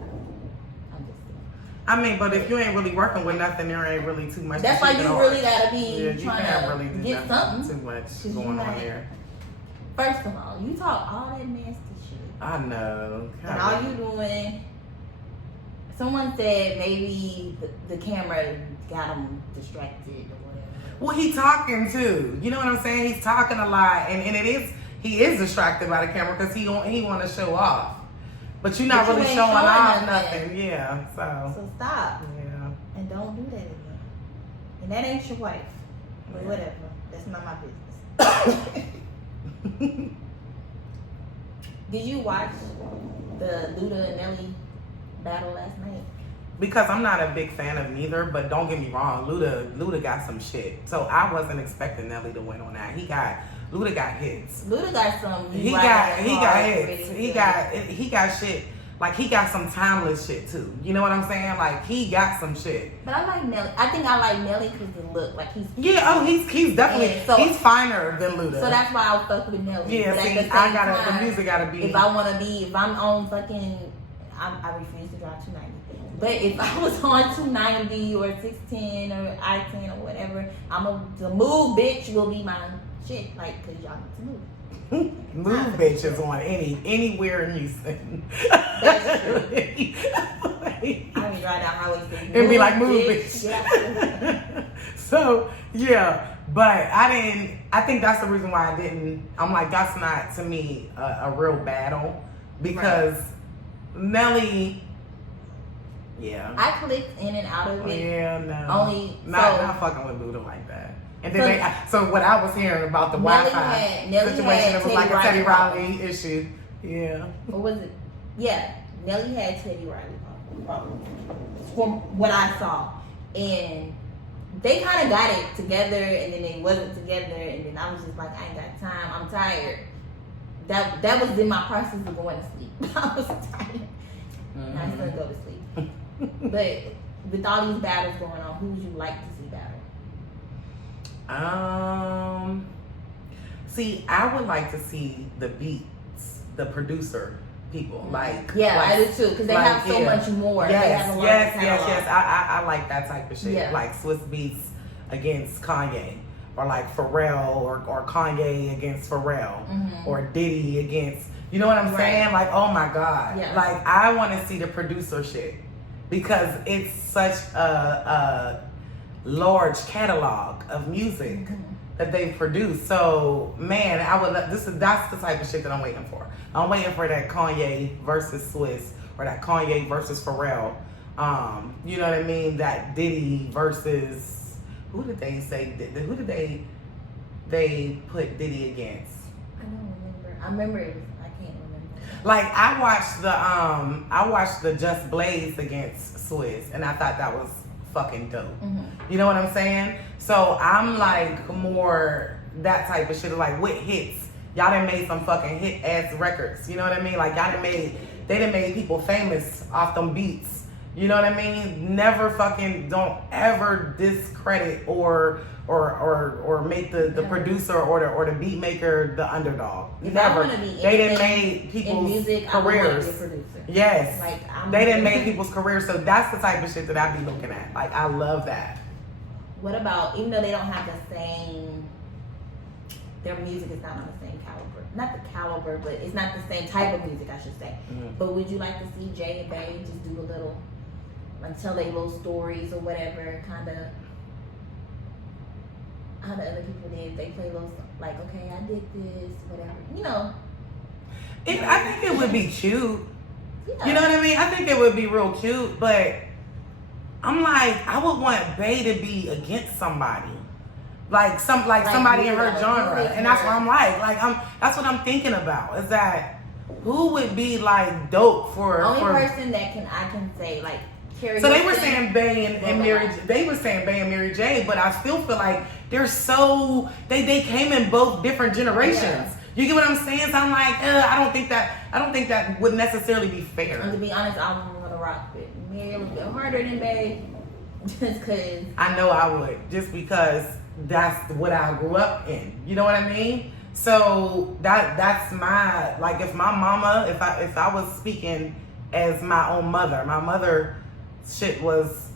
I mean, but if you ain't really working with nothing, there ain't really too much. That's why you really gotta be trying to really get something. Too much going on there. First of all, you talk all that nasty shit. I know. And all you doing. Someone said maybe the camera got him distracted or whatever. Well, he talking too. You know what I'm saying? He's talking a lot, and he is distracted by the camera because he want to show off. But you're not But you really ain't showing showing off nothing. nothing. Yeah. So stop. Yeah. And don't do that again. And that ain't your wife. But Yeah. whatever. That's not my business. Did you watch the Luda and Nelly battle last night? Because I'm not a big fan of neither, but don't get me wrong, Luda got some shit. So I wasn't expecting Nelly to win on that. Luda got hits. Luda got some. He got hits. He got shit. Like he got some timeless shit too. You know what I'm saying? Like he got some shit. But I like Nelly. I think I like Nelly because the look. Like he's he's definitely he's finer than Luda. So that's why I'll fuck with Nelly. Yeah, but see, at the same the time, music gotta be. If I'm on fucking, I refuse to drive 290. But if I was on 290 or 610 or I-10 or whatever, the move bitch will be my shit. Like, cause y'all need to move. Move bitches on anywhere in Houston. That's true. I mean, right down highway and be like, move bitch. Yeah. So yeah, but I think that's the reason why I didn't. I'm like, that's not to me a real battle because Nelly. Yeah. I clicked in and out of it. Yeah, no. Not fucking with Luda like that. And then so what I was hearing about the Wi-Fi situation, it was like a Teddy Riley issue. Yeah. What was it? Yeah, Nelly had Teddy Riley problems from what I saw, and they kind of got it together, and then they wasn't together, and then I was just like, I ain't got time. I'm tired. That was in my process of going to sleep. I was tired. And I still go to sleep. But with all these battles going on, who would you like to see battle? See, I would like to see the beats, the producer people. Like, I do too, because they have so much more. Yes. I like that type of shit. Yeah. Like Swiss Beats against Kanye, or like Pharrell, or Kanye against Pharrell, or Diddy against. You know what I'm saying? Like, oh my God. Yeah. Like, I want to see the producer shit because it's such a large catalog of music that they produce. So, man, that's the type of shit that I'm waiting for. I'm waiting for that Kanye versus Swiss, or that Kanye versus Pharrell. You know what I mean? That Diddy versus, who did they put Diddy against? I don't remember. I remember it was. Like I watched the Just Blaze against Swiss, and I thought that was fucking dope. You know what I'm saying? So I'm like more that type of shit. Like with hits, y'all done made some fucking hit ass records. You know what I mean? Like they done made people famous off them beats. You know what I mean? Never fucking don't ever discredit or make the producer or the beat maker the underdog. Never. They didn't make people's careers. Yes. They didn't make people's careers. So that's the type of shit that I be looking at. Like I love that. What about, even though they don't have the same, their music is not on the same caliber. Not the caliber, but it's not the same type of music, I should say. But would you like to see Jay and Bae just do a little, like tell their little stories or whatever, kind of how the other people did? They play little, like, okay, I did this, whatever, you know. I think it would be cute. Yeah. You know what I mean? I think it would be real cute, but I'm like, I would want Bae to be against somebody. Like somebody in her genre. And that's what I'm like. That's what I'm thinking about. Is that who would be like dope for only person that I can say like Carrie. So they were saying Bae and Mary. They were saying Bae and Mary J. But I still feel like they're so they came in both different generations. Yeah. You get what I'm saying? So I'm like, I don't think that would necessarily be fair. And to be honest, I'm gonna rock with Mary a little bit harder than Bae, just cause I know I would, just because that's what I grew up in. You know what I mean? So that's my, like, if my mama, if I was speaking as my own mother, my mother shit was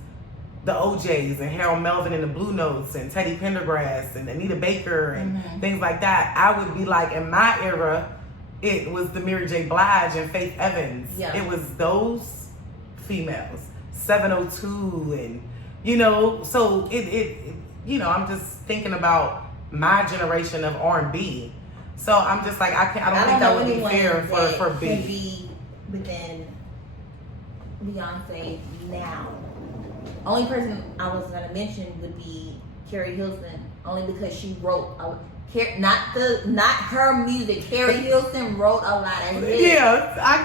the OJs and Harold Melvin and the Blue Notes and Teddy Pendergrass and Anita Baker and things like that. I would be like, in my era, it was the Mary J. Blige and Faith Evans. Yeah. It was those females. 702 and You know, so it you know, I'm just thinking about my generation of R&B. So I'm just like, I don't think that would be fair for B. Can be within Beyonce now. Only person I was gonna mention would be Carrie Hilson, only because she wrote not her music. Carrie Hilson wrote a lot of hits. Yeah, I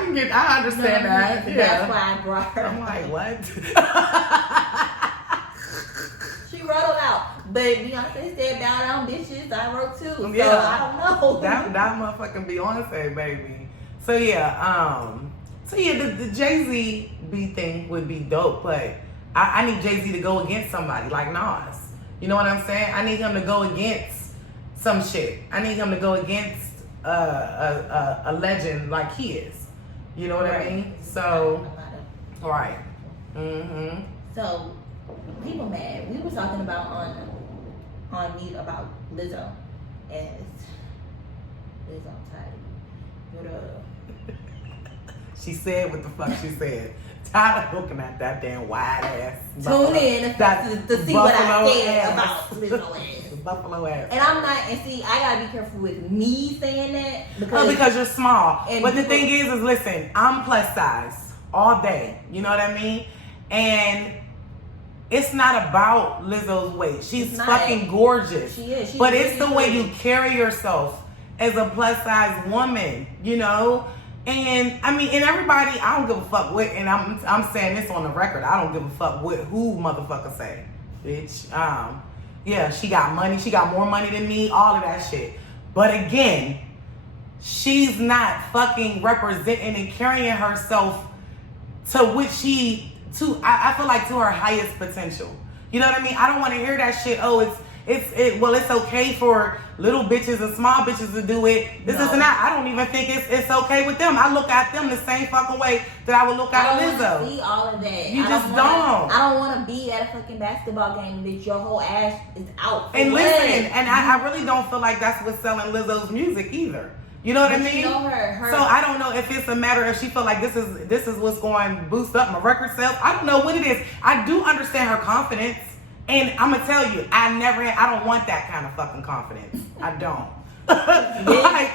understand that. Yeah. That's why I brought her. I'm like, what? She wrote it out. But Beyonce said bow down bitches, I wrote too. So Yeah. I don't know. That motherfucking Beyonce, baby. So yeah, the Jay-Z B thing would be dope, but I need Jay-Z to go against somebody like Nas. You know what I'm saying? I need him to go against some shit. I need him to go against a legend like he is. You know what I mean? So, right. Mm-hmm. So, people mad. We were talking about on mute about Lizzo, and Lizzo tired. She said what the fuck she said. Tired of looking at that damn wide ass. Tune in to see what I said about Lizzo ass. Buffalo ass. And I'm not, and see, I gotta be careful with me saying that because you're small. And but the thing is listen, I'm plus size all day. You know what I mean? And it's not about Lizzo's weight. She's fucking gorgeous. She is. But it's the way you carry yourself as a plus size woman, you know? And I mean, and everybody, I don't give a fuck what, and I'm saying this on the record, I don't give a fuck what who motherfucker say. Bitch, yeah, she got money, she got more money than me, all of that shit. But again, she's not fucking representing and carrying herself to which I feel like to her highest potential. You know what I mean? I don't want to hear that shit. Oh, it's okay for little bitches and small bitches to do it. This is not. I don't even think it's okay with them. I look at them the same fucking way that I would look at Lizzo. I don't see all of that. You just don't. I don't want to be at a fucking basketball game, bitch. Your whole ass is out. And listen, and I really don't feel like that's what's selling Lizzo's music either. You know what I mean? You know her. So I don't know if it's a matter if she feel like this is what's going to boost up my record sales. I don't know what it is. I do understand her confidence. And I'm gonna tell you, I don't want that kind of fucking confidence. I don't. I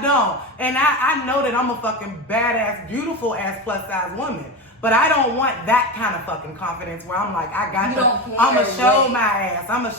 don't. And I know that I'm a fucking badass, beautiful ass plus size woman. But I don't want that kind of fucking confidence where I'm like, I'ma show my ass. I'ma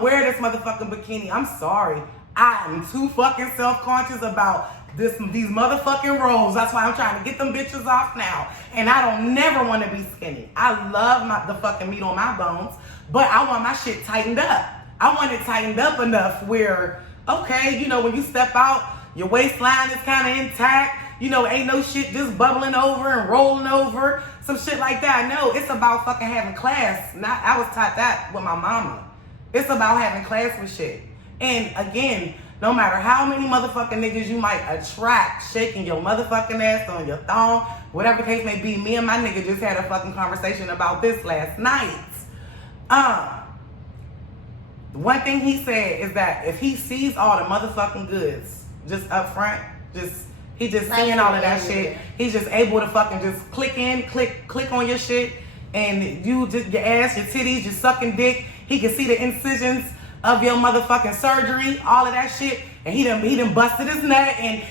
wear this motherfucking bikini. I'm sorry. I am too fucking self-conscious about these motherfucking rolls. That's why I'm trying to get them bitches off now. And I don't never want to be skinny. I love the fucking meat on my bones, but I want my shit tightened up. I want it tightened up enough where, okay, you know, when you step out, your waistline is kind of intact. You know, ain't no shit just bubbling over and rolling over. Some shit like that. No, it's about fucking having class. I was taught that with my mama. It's about having class with shit. And again, no matter how many motherfucking niggas you might attract shaking your motherfucking ass on your thong, whatever the case may be, me and my nigga just had a fucking conversation about this last night. One thing he said is that if he sees all the motherfucking goods just up front, he just seeing all of that shit, he's just able to fucking just click on your shit, and you just your ass, your titties, your sucking dick. He can see the incisions of your motherfucking surgery, all of that shit, and he done busted his nut and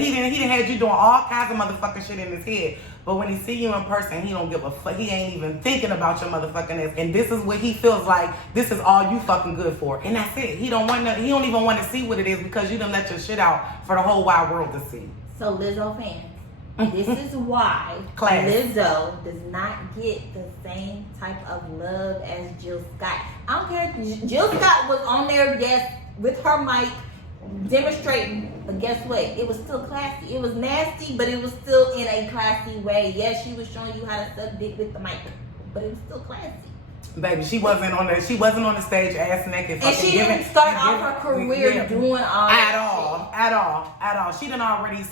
he done had you doing all kinds of motherfucking shit in his head. But when he see you in person, he don't give a fuck. He ain't even thinking about your motherfucking ass. And this is what he feels like. This is all you fucking good for, and that's it. He don't even want to see what it is because you done let your shit out for the whole wide world to see. So Lizzo fans, this is why Lizzo does not get the same type of love as Jill Scott. I don't care. Jill Scott was on there, yes, with her mic, demonstrating, but guess what? It was still classy. It was nasty, but it was still in a classy way. Yes, she was showing you how to suck dick with the mic, but it was still classy. Baby, she wasn't on the stage ass naked. And she didn't start off her career doing all at all. She done already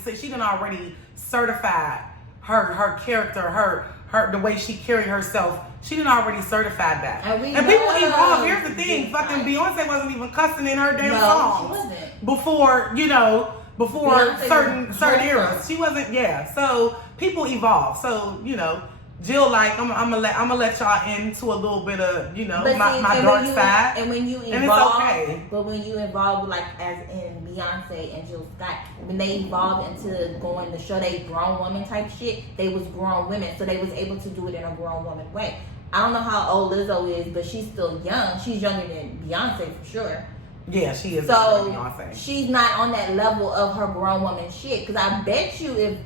certified her character, her the way she carried herself. She done already certified that. And people evolve. Here's the thing, fucking Beyonce wasn't even cussing in her damn songs. She wasn't. Before certain eras. She wasn't, yeah. So people evolve. So, you know, Jill, like, I'm gonna let y'all into a little bit of, you know, but my see, dark side. And when you and it's involve, okay. But when you involve, like, as in Beyonce and Jill Scott, when they evolved into going to show they grown woman type shit, they was grown women, so they was able to do it in a grown woman way. I don't know how old Lizzo is, but she's still young. She's younger than Beyonce for sure. Yeah, she is. So Beyonce. She's not on that level of her grown woman shit. Because I bet you if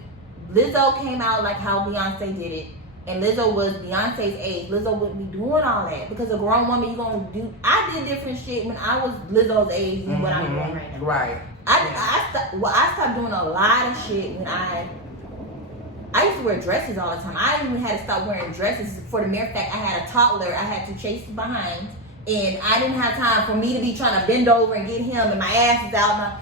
Lizzo came out like how Beyonce did it, and Lizzo was Beyonce's age, Lizzo wouldn't be doing all that. Because a grown woman, you gonna do. I did different shit when I was Lizzo's age than what I'm doing right now. Right. I stopped doing a lot of shit when I used to wear dresses all the time. I even had to stop wearing dresses for the mere fact I had a toddler I had to chase behind, and I didn't have time for me to be trying to bend over and get him, and my ass is out.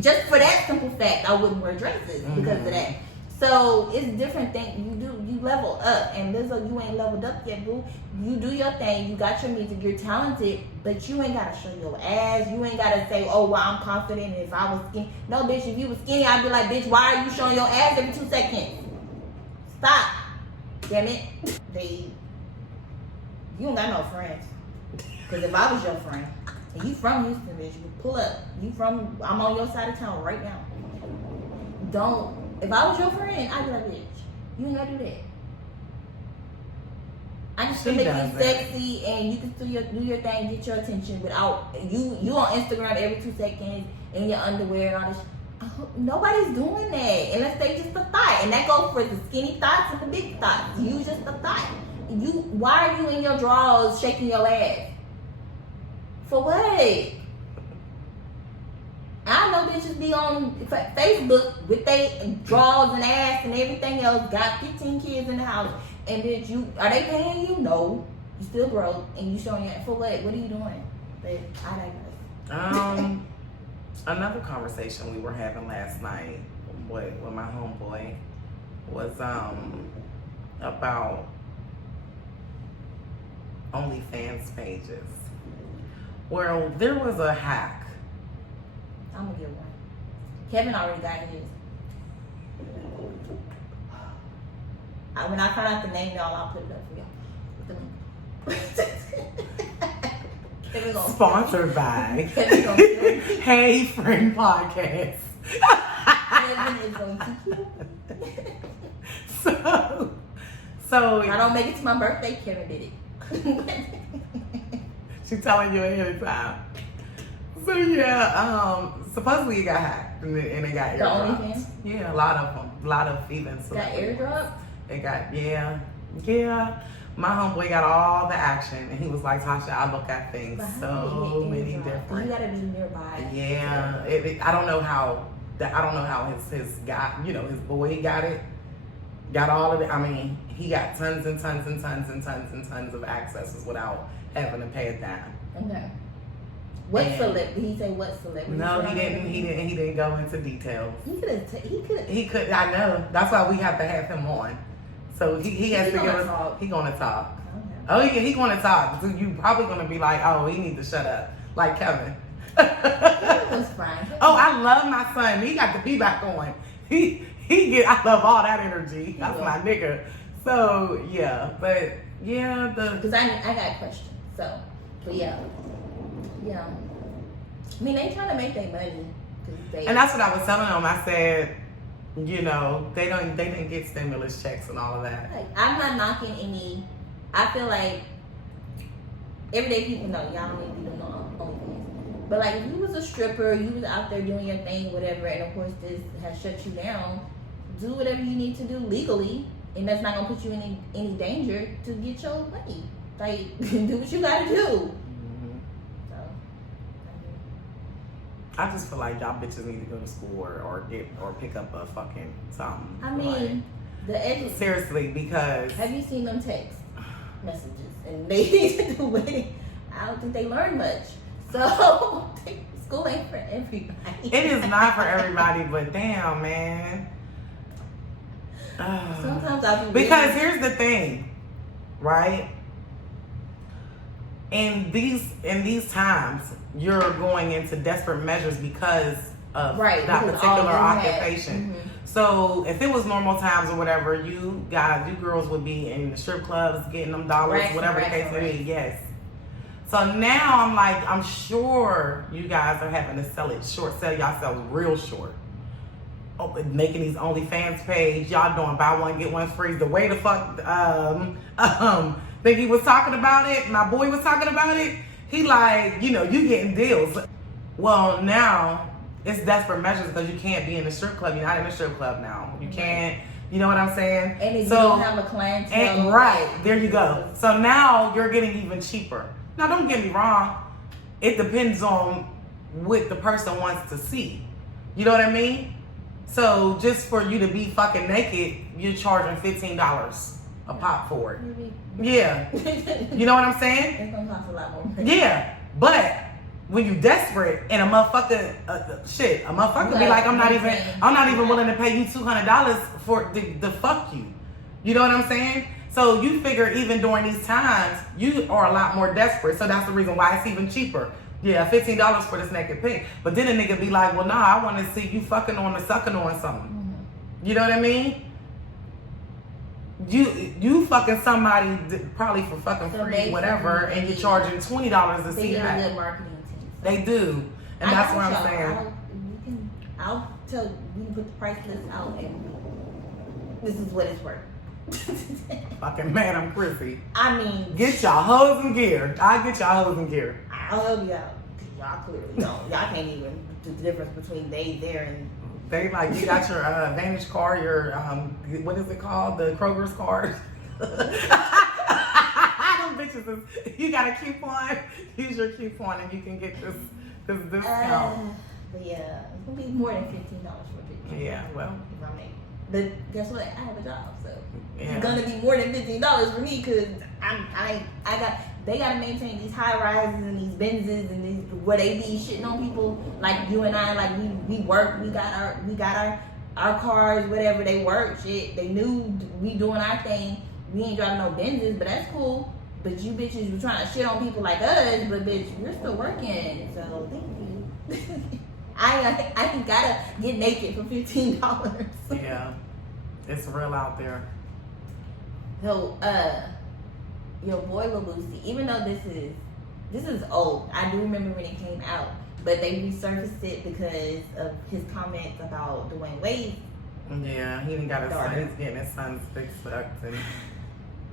Just for that simple fact, I wouldn't wear dresses because of that. So it's different things. You level up, and Lizzo, you ain't leveled up yet, boo. You do your thing. You got your music. You're talented, but you ain't gotta show your ass. You ain't gotta say, "Oh, well, I'm confident." If I was skinny, no, bitch. If you was skinny, I'd be like, "Bitch, why are you showing your ass every 2 seconds?" Stop. Damn it. You don't got no friends. Because if I was your friend, and you from Houston, bitch, you pull up. I'm on your side of town right now. If I was your friend, I'd be like, bitch, you ain't gotta do that. I can still make you sexy, and you can still do your thing, get your attention without, you on Instagram every 2 seconds in your underwear and all this. Nobody's doing that unless they just a thought, and that goes for the skinny thoughts and the big thoughts. You just a thought. Why are you in your drawers shaking your ass? For what? I know bitches be on Facebook with they drawers and ass and everything else. Got 15 kids in the house, and bitch, are they paying you? No, you still broke, and you showing your for what? What are you doing? But I digress. Another conversation we were having last night with my homeboy was about OnlyFans pages. Well, there was a hack. I'm gonna get one. Kevin already got his. When I find out the name, y'all, I'll put it up for y'all. Sponsored by Hey Friend Podcast. So if I don't make it to my birthday, Kevin did it. She's telling you ahead of time. So yeah, supposedly it got hacked and it got airdropped. Yeah, a lot of them, a lot of even got airdropped. It got yeah. My homeboy got all the action, and he was like, "Tasha, I look at things so many different. You gotta be nearby." Yeah, I don't know how his guy, his boy got all of it. I mean, he got tons and tons and tons and tons and tons of accesses without having to pay it down. Okay. What celeb? Did he say what celebrity? No, he didn't. He didn't go into details. He could. I know. That's why we have to have him on. So he has to give us. He gonna talk. Okay. Oh, he gonna talk. So you probably gonna be like, oh, he needs to shut up, like Kevin. Kevin's fine. Oh, I love my son. He got the feedback on. I love all that energy. That's my nigga. So yeah, but yeah, because I got questions. So, but yeah. I mean, they trying to make their money. And that's what I was telling them. I said, they didn't get stimulus checks and all of that. Like, I'm not knocking any. I feel like everyday people know y'all don't need to be doing no OnlyFans. But like, if you was a stripper, you was out there doing your thing, whatever, and of course this has shut you down, do whatever you need to do legally, and that's not gonna put you in any danger to get your money. Like, do what you gotta do. I just feel like y'all bitches need to go to school or pick up a fucking something. I mean, seriously, because have you seen them text messages and they do it? I don't think they learn much. So school ain't for everybody. It is not for everybody, but damn, man. Sometimes I be because here's the thing, right? In these times, you're going into desperate measures because of that particular occupation. Mm-hmm. So if it was normal times or whatever, you girls would be in the strip clubs getting them dollars, whatever the case may be. Yes. So now I'm like, I'm sure you guys are having to sell yourselves real short. Making these OnlyFans page, y'all doing buy one get one free. The way the fuck think he was talking about it, my boy was talking about it. He like, you getting deals. Well, now it's desperate measures because you can't be in the strip club. You're not in the strip club now. You can't. You know what I'm saying? And if you don't have a clientele, right there you go. So now you're getting even cheaper. Now don't get me wrong. It depends on what the person wants to see. You know what I mean? So just for you to be fucking naked, you're charging $15 a pop for it. Yeah. You know what I'm saying? It's gonna cost a lot more. Yeah. But when you desperate and a motherfucker, be like, I'm not even willing to pay you $200 for the fuck you. You know what I'm saying? So you figure even during these times, you are a lot more desperate. So that's the reason why it's even cheaper. Yeah, $15 for this naked pig. But then a nigga be like, well, nah, I want to see you fucking on or sucking on something. Mm-hmm. You know what I mean? You fucking somebody probably for fucking free, whatever, and you're charging $20 to see that. They do a good marketing team. So. They do, and that's what I'm saying. I'll tell you, we can put the price list out, and this is what it's worth. Fucking Madam Krissi. I mean, get y'all hoes and gear. I get y'all hoes and gear. I'll help you out. Y'all clearly don't. Y'all can't even do the difference between there and. They like, you got your Vantage card, your what is it called? The Kroger's card. Them bitches you got a coupon. Use your coupon and you can get this discount. But yeah, it's gonna be more than $15 for it. Yeah, well. But guess what? I have a job, so yeah. It's gonna be more than $15 for me because they gotta maintain these high rises and these Benzes and these where they be shitting on people like you and I. Like we work, we got our cars, whatever they work. Shit, they knew we doing our thing. We ain't driving no Benzes, but that's cool. But you bitches, you trying to shit on people like us, but bitch, you're still working. So thank you. I gotta get naked for $15. Yeah, it's real out there. So, your boy Lil Boosie, even though this is old, I do remember when it came out, but they resurfaced it because of his comments about Dwayne Wade. Yeah, he didn't got his son. He's getting his son's dick sucked. And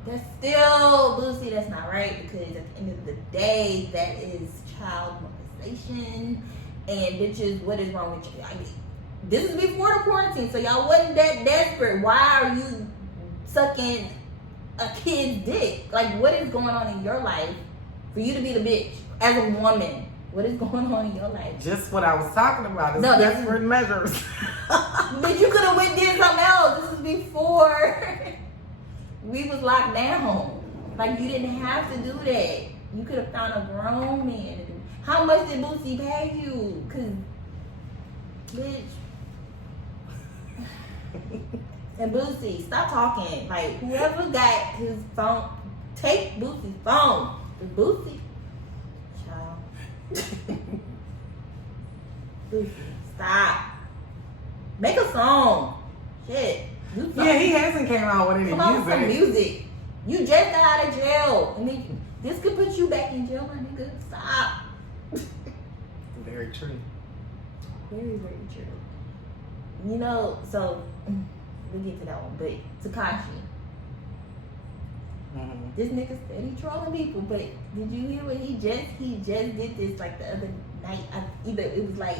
That's still Boosie. That's not right because at the end of the day, that is child molestation. And bitches, what is wrong with you? I mean, this is before the quarantine, so y'all wasn't that desperate. Why are you sucking a kid's dick? Like, what is going on in your life for you to be the bitch as a woman? What is going on in your life? Just what I was talking about. Is desperate measures. But you could have went and did something else. This is before we was locked down. Like, you didn't have to do that. You could have found a grown man to do. How much did Boosie pay you? Cause, bitch. And Boosie, stop talking. Like, whoever got his phone, take Boosie's phone. Cause Boosie, child. Boosie, stop. Make a song. Shit. Do something. Yeah, he hasn't came out with any music. Come on, some music. You just got out of jail. I mean, this could put you back in jail, my nigga. Stop. Very true. Very, very true. You know, so we'll get to that one. But Tekashi, this nigga steady trolling people. But did you hear what he just did this like the other night? Either it was like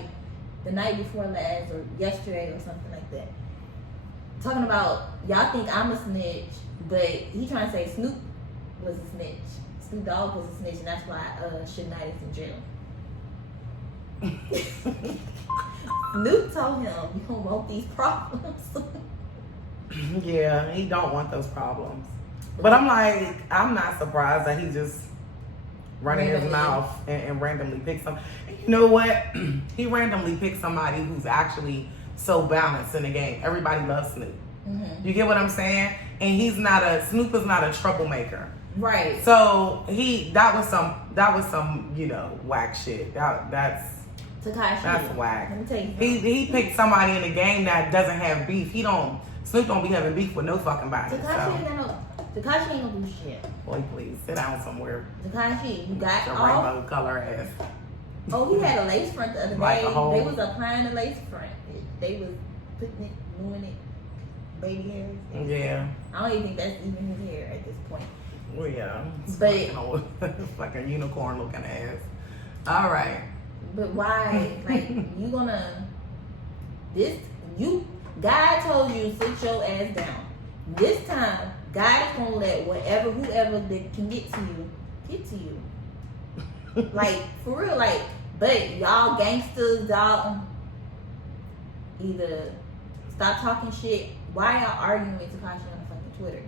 the night before last or yesterday or something like that. Talking about y'all think I'm a snitch, but he trying to say Snoop was a snitch. Snoop Dogg was a snitch, and that's why Suge Knight is in jail. Snoop told him, you don't want these problems. Yeah, he don't want those problems. But I'm like, I'm not surprised that he just running his mouth and randomly picks some. You know what? He randomly picked somebody who's actually so balanced in the game. Everybody loves Snoop. Mm-hmm. You get what I'm saying? And Snoop is not a troublemaker. Right. So that was some, whack shit. That's Tekashi. That's whack. Let me tell you. He picked somebody in the game that doesn't have beef. Snoop don't be having beef with no fucking body. Tekashi ain't gonna do shit. Boy, please sit down somewhere. Tekashi, you got The off. rainbow color ass. Oh, he had a lace front the other Like day. a whole- They was applying the lace front. They was putting it, doing it, baby hairs. Yeah. I don't even think that's even his hair at this point. Well, yeah. But Fucking unicorn looking ass. All right. But why? Like God told you sit your ass down. This time, God is gonna let whoever that can get to you. Like for real, like. But y'all gangsters, y'all either stop talking shit. Why y'all arguing with Tekashi on the fucking Twitter?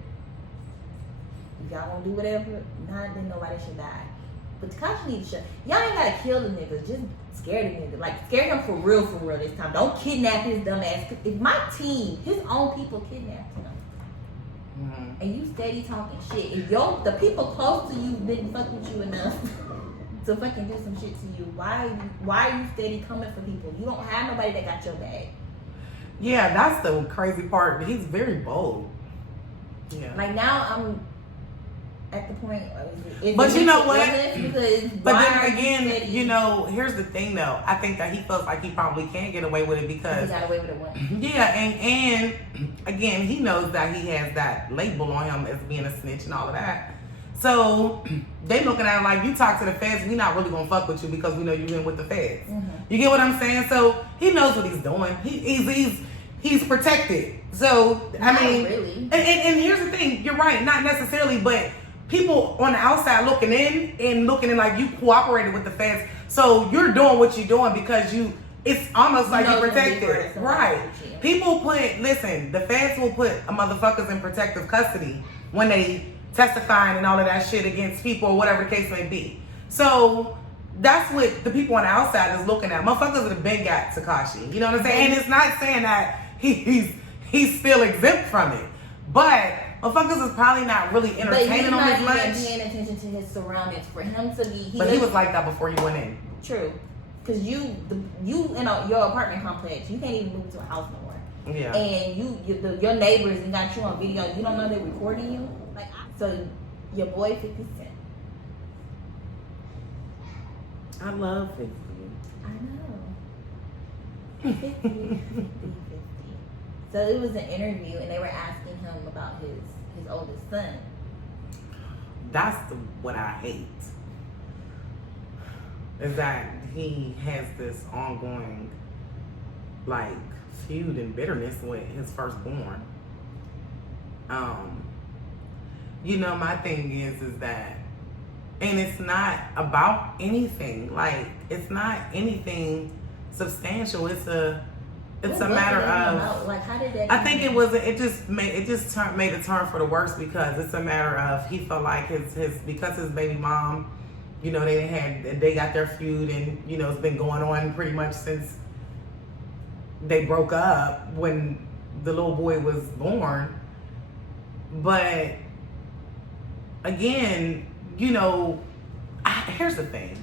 If y'all gonna do whatever, then nobody should die. But Tekashi needs to shut. Y'all ain't gotta kill the nigga. Just scare the nigga. Like scare him for real this time. Don't kidnap his dumb ass. If my team, his own people kidnapped him, and you steady talking shit, if the people close to you didn't fuck with you enough to fucking do some shit to you, why are you steady coming for people? You don't have nobody that got your bag. Yeah, that's the crazy part. He's very bold. Yeah. Like now I'm at the point. But you know what? But then again, you know, here's the thing though. I think that he feels like he probably can get away with it because he got away with it once. Yeah, and again, he knows that he has that label on him as being a snitch and all of that. So they looking at him like, you talk to the feds, we not really gonna fuck with you because we know you in with the feds. You get what I'm saying? So he knows what he's doing. He's protected. So I mean, really. And here's the thing. You're right, not necessarily, but people on the outside looking in like you cooperated with the feds. So you're doing what you're doing because it's almost like you're protected. Right. People the feds will put a motherfuckers in protective custody when they testifying and all of that shit against people or whatever the case may be. So that's what the people on the outside is looking at. Motherfuckers have been got Tekashi. You know what I'm saying? And it's not saying that he's still exempt from it. But motherfuckers is probably not really entertaining on his much. But he's not even paying attention to his surroundings. For him to be... But he was like that before he went in. True. Because you in your apartment complex, you can't even move to a house no more. Yeah. And your neighbors and got you on video. You don't know they're recording you? So your boy 50 Cent. I love 50. I know. 50. So it was an interview and they were asking him about his oldest son. That's what I hate. Is that he has this ongoing like feud and bitterness with his firstborn. You know, my thing is that, and it's not about anything. Like, it's not anything substantial. It's a matter of. Like, how did that? I think it just made a turn for the worse because it's a matter of he felt like because his baby mom, you know, they got their feud and you know it's been going on pretty much since they broke up when the little boy was born, but. Again, you know, here's the thing.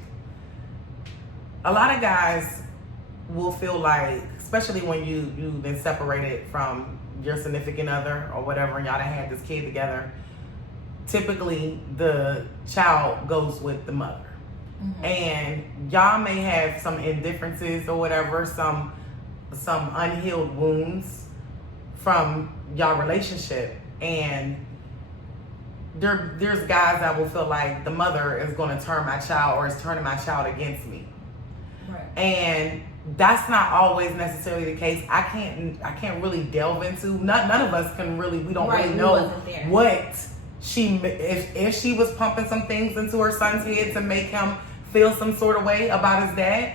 A lot of guys will feel like, especially when you've been separated from your significant other or whatever, and y'all done had this kid together, typically the child goes with the mother. And y'all may have some indifferences or whatever, some unhealed wounds from y'all relationship, and there's guys that will feel like the mother is going to turn my child or is turning my child against me. Right. And that's not always necessarily the case. I can't really delve into, none of us can really, we don't really know what if she was pumping some things into her son's head to make him feel some sort of way about his dad,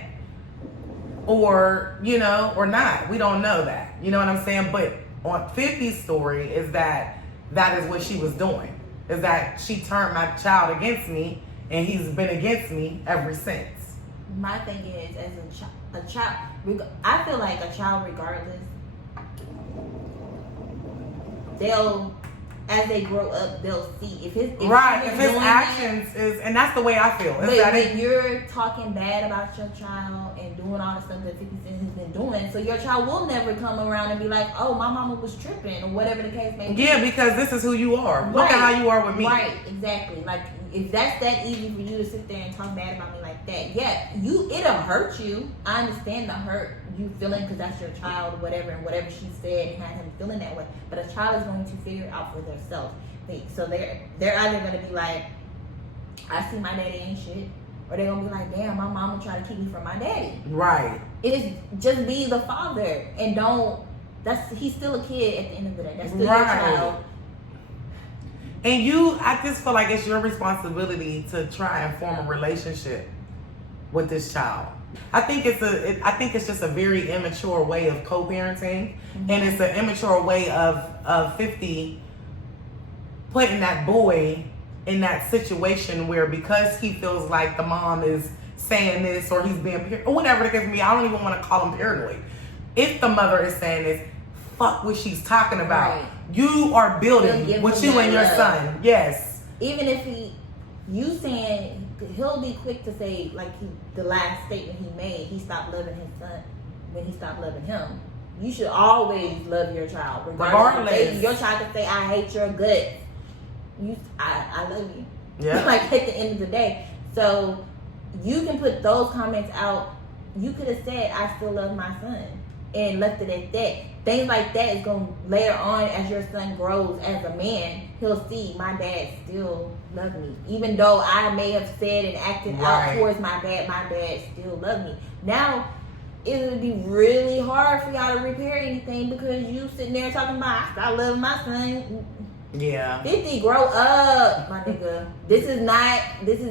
or, you know, or not. We don't know that. You know what I'm saying? But on 50's story is that is what she was doing. Is that she turned my child against me, and he's been against me ever since. My thing is, as a child, I feel like a child, regardless, as they grow up, they'll see if his actions is, and that's the way I feel. But when you're talking bad about your child and doing all the stuff that 50 Cent has been doing, so your child will never come around and be like, "Oh, my mama was tripping," or whatever the case may be. Yeah, because this is who you are. Look at how you are with me. Right, exactly. Like if that's that easy for you to sit there and talk bad about me like that, yeah, it'll hurt you. I understand the hurt you feeling because that's your child, whatever, and whatever she said and had him feeling that way. But a child is going to figure it out for themselves. So they're either going to be like, I see my daddy ain't shit, or they're going to be like, damn, my mama tried to keep me from my daddy. Right. It is just be the father and he's still a kid at the end of the day. That's still your child. And I just feel like it's your responsibility to try and form a relationship with this child. I think it's just a very immature way of co-parenting, and it's an immature way of 50 putting that boy in that situation where because he feels like the mom is saying this or he's being or whatever the case may be. I don't even want to call him paranoid. If the mother is saying this, fuck what she's talking about. Right. You are building with you and your son. Yes. Even if he'll be quick to say, like the last statement he made, he stopped loving his son when he stopped loving him. You should always love your child, regardless. Your child can say, "I hate your guts." I love you. Yeah. Like at the end of the day, so you can put those comments out. You could have said, "I still love my son," and left it at that. Things like that is going to later on as your son grows as a man, he'll see my dad still loves me. Even though I may have said and acted out towards my dad still loves me. Now, it would be really hard for y'all to repair anything because you sitting there talking about, I love my son. Yeah. 50, grow up, my nigga. This is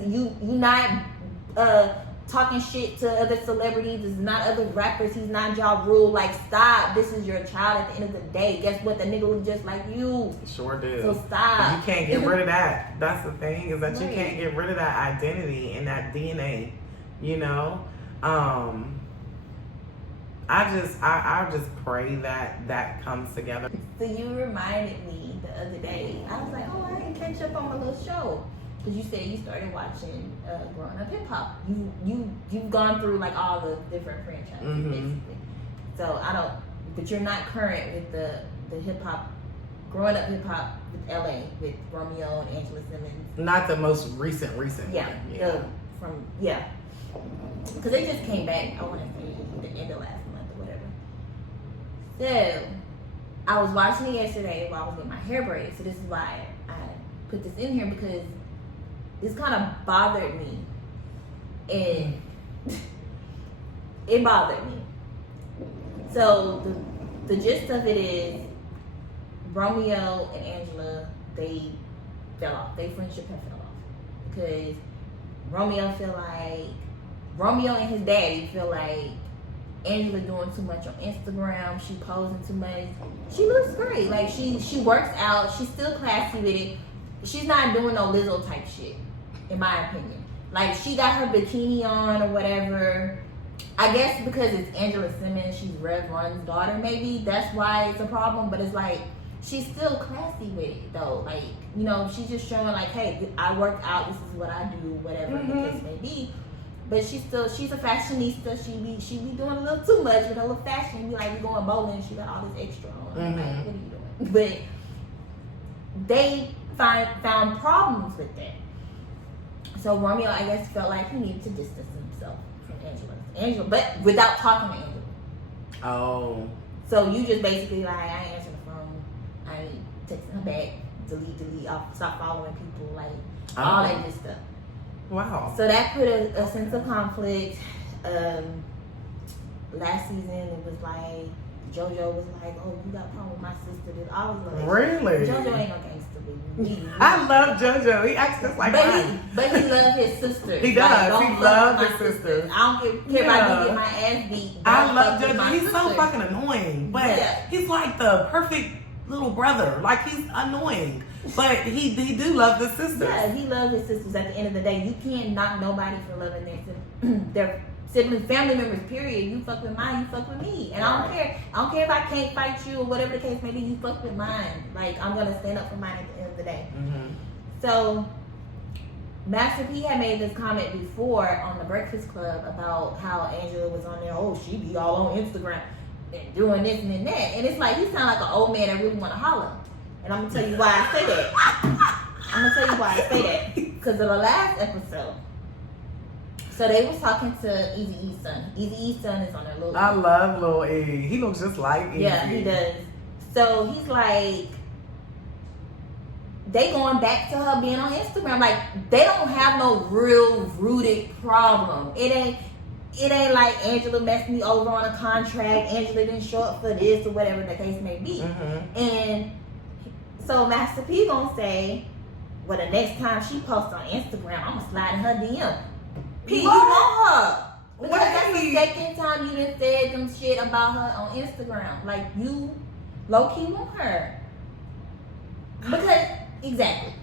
you not talking shit to other celebrities. This is not other rappers. He's not Ja Rule. Like, stop. This is your child at the end of the day. Guess what? The nigga was just like you. Sure did. So stop. You can't get rid of that. That's the thing, is that you can't get rid of that identity and that DNA. You know? I just pray that comes together. So you reminded me the other day. I was like, oh, I didn't catch up on my little show. Because you said you started watching Growing Up Hip Hop. You've gone through like all the different franchises basically. So but you're not current with the hip hop, Growing Up Hip Hop with LA with Romeo and Angela Simmons. Not the most recent. Yeah. Because they just came back. I want to say the end of last month or whatever. So I was watching it yesterday while I was getting my hair braided. So this is why I put this in here, because this kind of bothered me, and it bothered me. So the gist of it is, Romeo and Angela, they fell off. Their friendship had fell off because Romeo and his daddy feel like Angela doing too much on Instagram. She posing too much. She looks great. Like she works out. She's still classy with it. She's not doing no Lizzo type shit, in my opinion. Like, she got her bikini on or whatever. I guess because it's Angela Simmons, she's Rev Run's daughter, maybe. That's why it's a problem. But it's like, she's still classy with it, though. Like, you know, she's just showing, like, hey, I work out, this is what I do, whatever the case may be. But she's a fashionista. She be doing a little too much with her little fashion. Be like, we going bowling, she got all this extra on. Like, what are you doing? But they found problems with that. So Romeo, I guess, felt like he needed to distance himself from Angela, but without talking to Angela. Oh. So you just basically like, I ain't answering the phone, I ain't texting her back, delete, I'll stop following people, like all that good stuff. Wow. So that put a sense of conflict. Last season it was like JoJo was like, oh, you got a problem with my sister. I was like, really? JoJo ain't no gangster. I love JoJo. He acts just like mine. But he loves his sister. He does. Like, he loves his sister. I don't care if I get my ass beat. I love JoJo. He's so fucking annoying. But he's like the perfect little brother. Like, he's annoying. But he do love his sisters. Yeah, he loves his sisters. At the end of the day, you can't knock nobody for loving their siblings, family members, period. You fuck with mine, you fuck with me. And I don't care. I don't care if I can't fight you or whatever the case may be, you fuck with mine. Like, I'm gonna stand up for mine at the end of the day. Mm-hmm. So Master P had made this comment before on the Breakfast Club about how Angela was on there, oh, she be all on Instagram and doing this and that. And it's like, he sound like an old man that really want to holler. And I'm gonna tell you why I say that. I'm gonna tell you why I say that. Because of the last episode, so they was talking to Eazy-E's son. Eazy-E's son is on there. Lil I love Lil E. He looks just like Eazy. Yeah, he does. So he's like, they going back to her being on Instagram. Like, they don't have no real rooted problem. It ain't like Angela messed me over on a contract. Angela didn't show up for this or whatever the case may be. Mm-hmm. And so Master P gonna say, well, the next time she posts on Instagram, I'm gonna slide in her DM. P, you want her. Because that's the second time you done said some shit about her on Instagram. Like, you low-key want her. Because, exactly.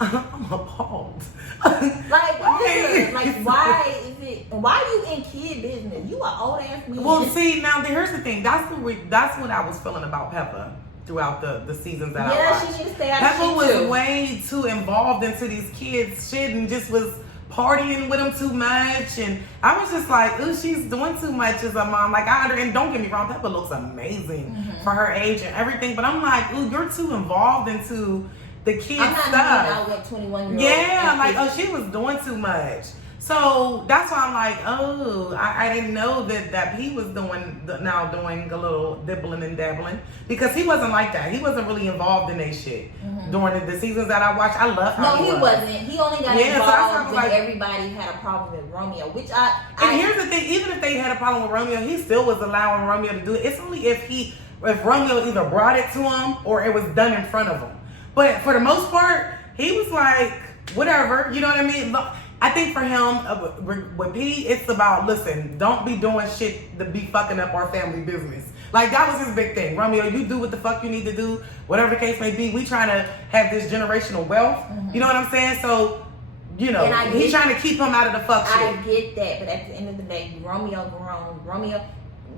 I'm appalled. Like, why is it? Why are you in kid business? You are old ass man. Well, see, now here's the thing. That's what I was feeling about Peppa throughout the seasons that I watched. Yeah, she should stay out Peppa of shit was too. way too involved into these kids' shit and just was partying with them too much. And I was just like, ooh, she's doing too much as a mom. Like, and don't get me wrong, Peppa looks amazing for her age and everything. But I'm like, ooh, you're too involved into the kids' I'm not stuff. out with 21-year-olds. Yeah, like, oh, she was doing too much. So that's why I'm like, oh, I didn't know that he was doing a little dibbling and dabbling, because he wasn't like that. He wasn't really involved in that shit during the seasons that I watched. I love how he wasn't. He only got involved when everybody had a problem with Romeo, which And here's the thing: even if they had a problem with Romeo, he still was allowing Romeo to do it. It's only if Romeo either brought it to him or it was done in front of him. But for the most part, he was like, whatever. You know what I mean? I think for him, with P, it's about, listen, don't be doing shit to be fucking up our family business. Like, that was his big thing. Romeo, you do what the fuck you need to do, whatever the case may be. We trying to have this generational wealth. You know what I'm saying? So, you know, he's trying to keep him out of the fuck shit. I get that, but at the end of the day, Romeo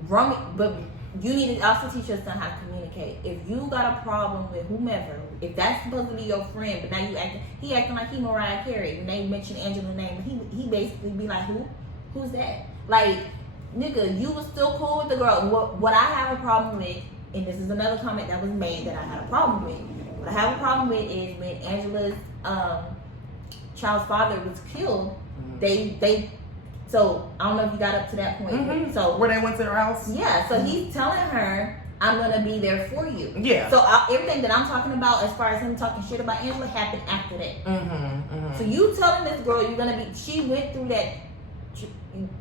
grown. But you need to also teach your son how to communicate. If you got a problem with whomever, if that's supposed to be your friend, but now he acting like he Mariah Carey. When they mention Angela's name, he basically be like, who's that? Like, nigga, you was still cool with the girl. What I have a problem with, and this is another comment that was made that I had a problem with. What I have a problem with is when Angela's child's father was killed, so I don't know if you got up to that point. So where they went to her house? Yeah, so he's telling her, I'm gonna be there for you. Yeah. So everything that I'm talking about, as far as him talking shit about Angela, happened after that. So you telling this girl you're gonna be? She went through that.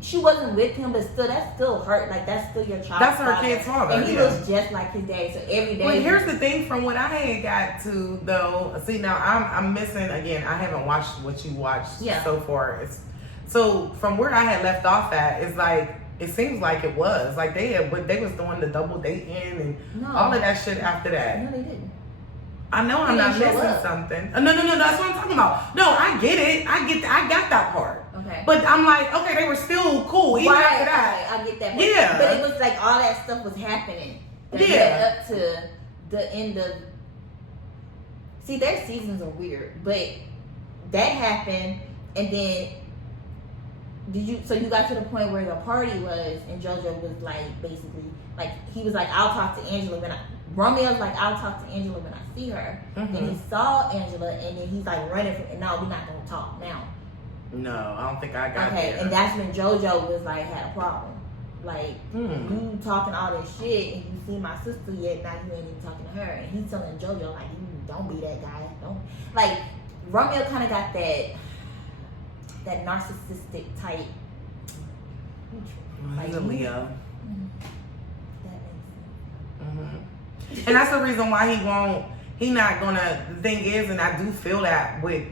She wasn't with him, but still, that's still hurt. Like, that's still your child. That's her kid's father. And he looks just like his dad. So every day. Well, here's the thing. From what I had got to though, see now I'm missing again. I haven't watched what you watched so far. So from where I had left off at, it's like, it seems like it was like they was doing the double dating and all of that shit after that. No, they didn't. I know I'm not missing something. No, that's what I'm talking about. No, I get it. I got that part. Okay. But I'm like, okay, they were still cool even after that. I get that. Yeah. But it was like all that stuff was happening. That led up to the end of. See, their seasons are weird, but that happened, and then. So you got to the point where the party was, and JoJo was like, basically, like, he was like, I'll talk to Angela Romeo's like, I'll talk to Angela when I see her. And he saw Angela, and then he's like running from, and no, we're not gonna talk now. No, I don't think I got there. Okay, and that's when JoJo was like, had a problem. Like, you talking all this shit, and you see my sister yet, now you ain't even talking to her. And he's telling JoJo, like, you don't be that guy. Don't. Like, Romeo kind of got that narcissistic type. He's a Leo. That makes sense. And that's the reason why he not gonna, the thing is, and I do feel that with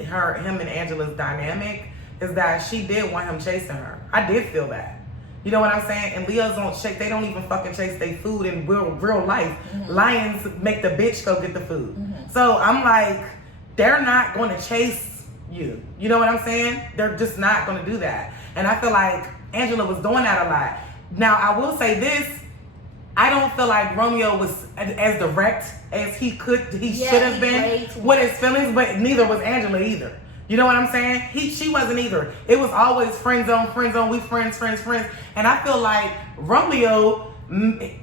him and Angela's dynamic, is that she did want him chasing her. I did feel that. You know what I'm saying? And Leos they don't even fucking chase their food in real life. Lions make the bitch go get the food. So I'm like, they're not gonna chase you. You know what I'm saying? They're just not gonna do that. And I feel like Angela was doing that a lot. Now, I will say this. I don't feel like Romeo was as direct as he should have been with his feelings, but neither was Angela either. You know what I'm saying? She wasn't either. It was always friend zone, we friends. And I feel like Romeo, in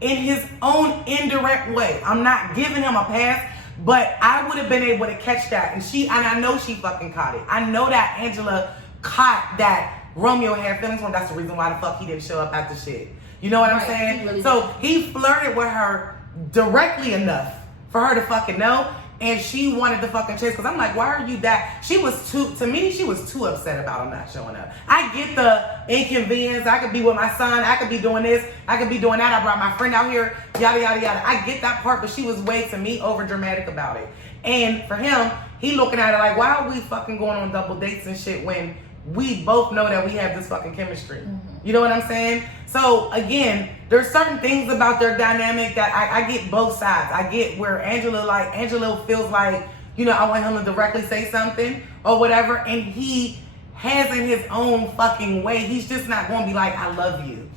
his own indirect way, I'm not giving him a pass, but I would have been able to catch that. And I know she fucking caught it. I know that Angela caught that Romeo had feelings for him. That's the reason why the fuck he didn't show up at the shit. You know what I'm saying? Really so he flirted with her directly enough for her to fucking know. And she wanted to fucking chase. Because I'm like, why are you that? She was too upset about him not showing up. I get the inconvenience. I could be with my son. I could be doing this. I could be doing that. I brought my friend out here. Yada, yada, yada. I get that part. But she was way, to me, over dramatic about it. And for him, he looking at it like, why are we fucking going on double dates and shit when we both know that we have this fucking chemistry? You know what I'm saying? So again, there's certain things about their dynamic that I get both sides. I get where Angela feels like, you know, I want him to directly say something or whatever, and he has in his own fucking way. He's just not going to be like, I love you.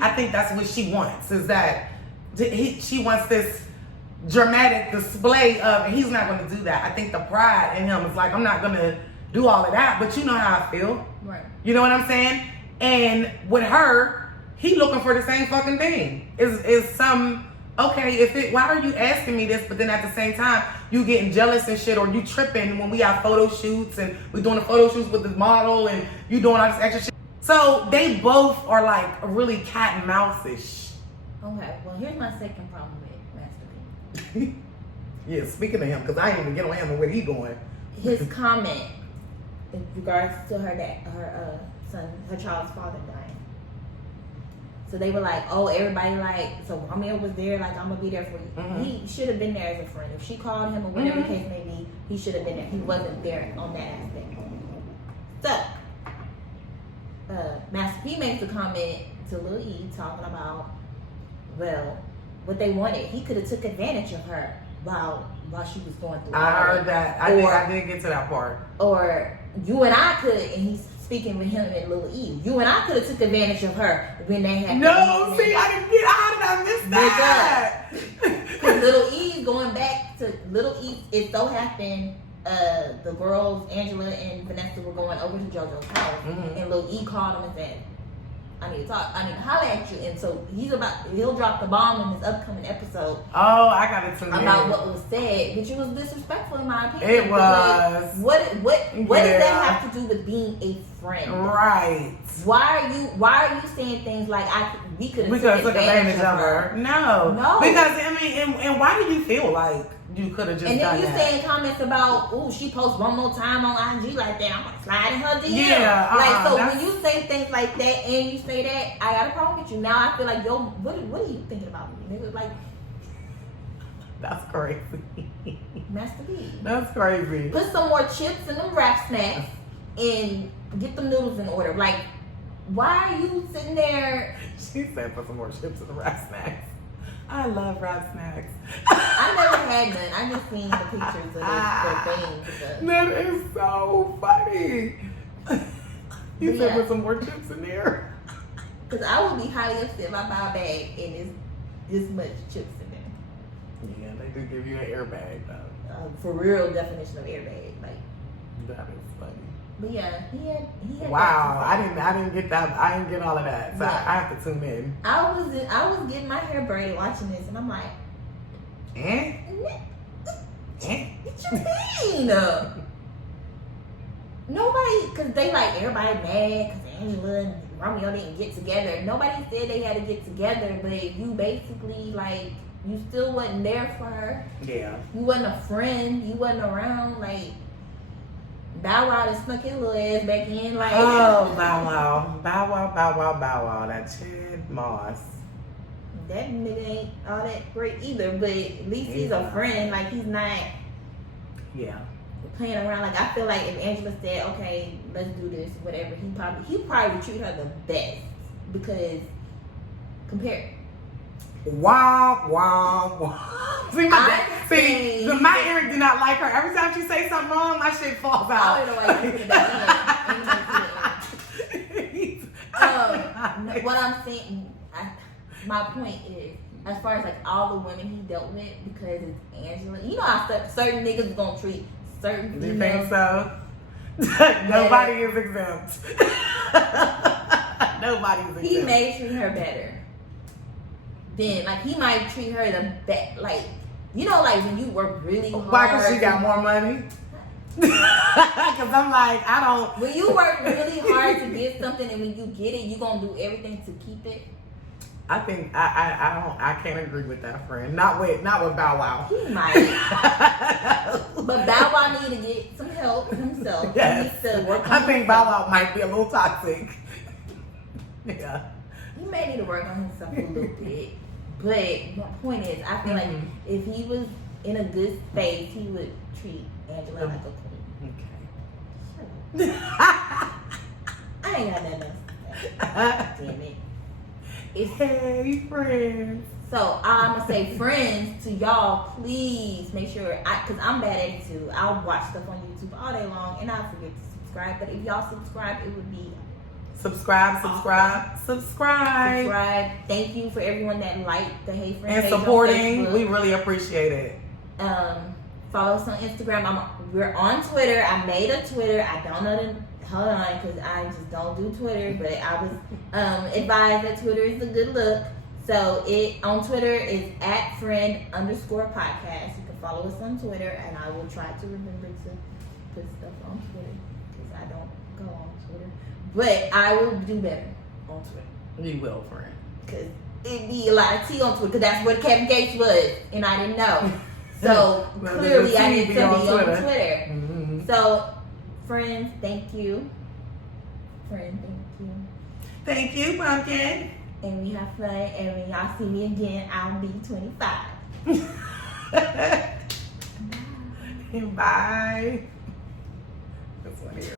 I think that's what she wants, is that she wants this dramatic display of, and he's not going to do that. I think the pride in him is like, I'm not going to do all of that, but you know how I feel. Right. You know what I'm saying? And with her, he looking for the same fucking thing. Why are you asking me this, but then at the same time, you getting jealous and shit, or you tripping when we have photo shoots and we doing the photo shoots with the model and you doing all this extra shit. So they both are like really cat and mouse-ish. Okay, well here's my second problem with Master P. Yeah, speaking of him, because I ain't even get on him and where he going. His comment in regards to her child's father dying. So they were like, oh, everybody like, so Romeo was there, like, I'm gonna be there for you. Mm-hmm. He should have been there as a friend. If she called him or whatever the case may be, he should have been there. He wasn't there on that aspect. So, Master P makes a comment to Lil E talking about, well, what they wanted. He could have took advantage of her while she was going through. I heard that. I didn't get to that part. Or you and I could, and he's speaking with him and Lil E. You and I could have took advantage of her when they had. No, see, how did I miss that? Because Lil E going back to Lil E, it so happened the girls, Angela and Vanessa, were going over to JoJo's house, and Lil E called him and said, I need to talk. I need to holler at you. And so he'll drop the bomb in this upcoming episode. Oh, I got it too. About what was said, which was disrespectful in my opinion. It was. What does that have to do with being a friend? Right. Why are you saying things like we could have took advantage of her? No. Because I mean, and why do you feel like you could have just done that? And then you saying comments about, oh, she posts one more time on IG like that, I'm gonna slide in her DM. Yeah. When you say things like that and you say that, I got a problem with you. Now I feel like, yo, what are you thinking about me? Nigga, like, that's crazy. Master P. That's crazy. Put some more chips in them wrap snacks and get them noodles in order. Like, why are you sitting there? She said put some more chips in the wrap snacks. I love wrap snacks. I never had none. I just seen the pictures of the things. That is so funny. You said put some more chips in there. Because I would be highly upset if I buy a bag and it's this much chips in there. Yeah, they do give you an airbag though. For real definition of airbag, like. That is funny. But yeah, he had. Wow, I didn't get that. I didn't get all of that. So yeah. I have to tune in. I was getting my hair braided watching this, and I'm like, what you mean? Nobody, because they like everybody mad because Angela and Romeo didn't get together. Nobody said they had to get together, but you basically like you still wasn't there for her. Yeah. You wasn't a friend. You wasn't around. Like Bow Wow just snuck his little ass back in. Like Bow Wow. That Chad Moss. That nigga ain't all that great either, but at least he's a friend. Like he's not. Yeah. Playing around. Like I feel like if Angela said, "Okay, let's do this," whatever, he probably would treat her the best because compare. Wow. my Eric do not like her. Every time she say something wrong, my shit falls out. I don't know why you put that in. What I'm saying, my point is, as far as like all the women he dealt with, because it's Angela, you know how certain niggas gonna treat certain females. You think so? Nobody is exempt. Nobody is exempt. He may treat her better. Then, like, he might treat her the best, like, you know, like when you work really hard. Why? Because she got more money? Because I'm like, I don't. When you work really hard to get something and when you get it, you gonna do everything to keep it. I think I can't agree with that, friend. Not with Bow Wow. He might. But Bow Wow need to get some help himself. Yes. He needs to work on I think Bow Wow might be a little toxic. Yeah. He may need to work on himself a little bit. But my point is, I feel like if he was in a good space, he would treat Angela like a queen. Okay. Shut up. I ain't got nothing else to say. Damn it. Hey, friends. So I'm gonna say, friends, to y'all, please make sure, cause I'm bad at it too. I'll watch stuff on YouTube all day long and I forget to subscribe. But if y'all subscribe, it would be Subscribe. Thank you for everyone that liked the Hey Friend And page on supporting. Facebook. We really appreciate it. Follow us on Instagram. We're on Twitter. I made a Twitter. I don't know the. Hold on, because I just don't do Twitter. But I was advised that Twitter is a good look. So it on Twitter is @friend_podcast. You can follow us on Twitter, and I will try to remember to put stuff on Twitter because I don't go on Twitter. But I will do better on Twitter. You will, friend. Because it'd be a lot of tea on Twitter because that's where Kevin Gates was, and I didn't know. So clearly I need to be on Twitter. Mm-hmm. So, friends, thank you. Friend, thank you. Thank you, Pumpkin. And we have fun. And when y'all see me again, I'll be 25. Bye. This one here.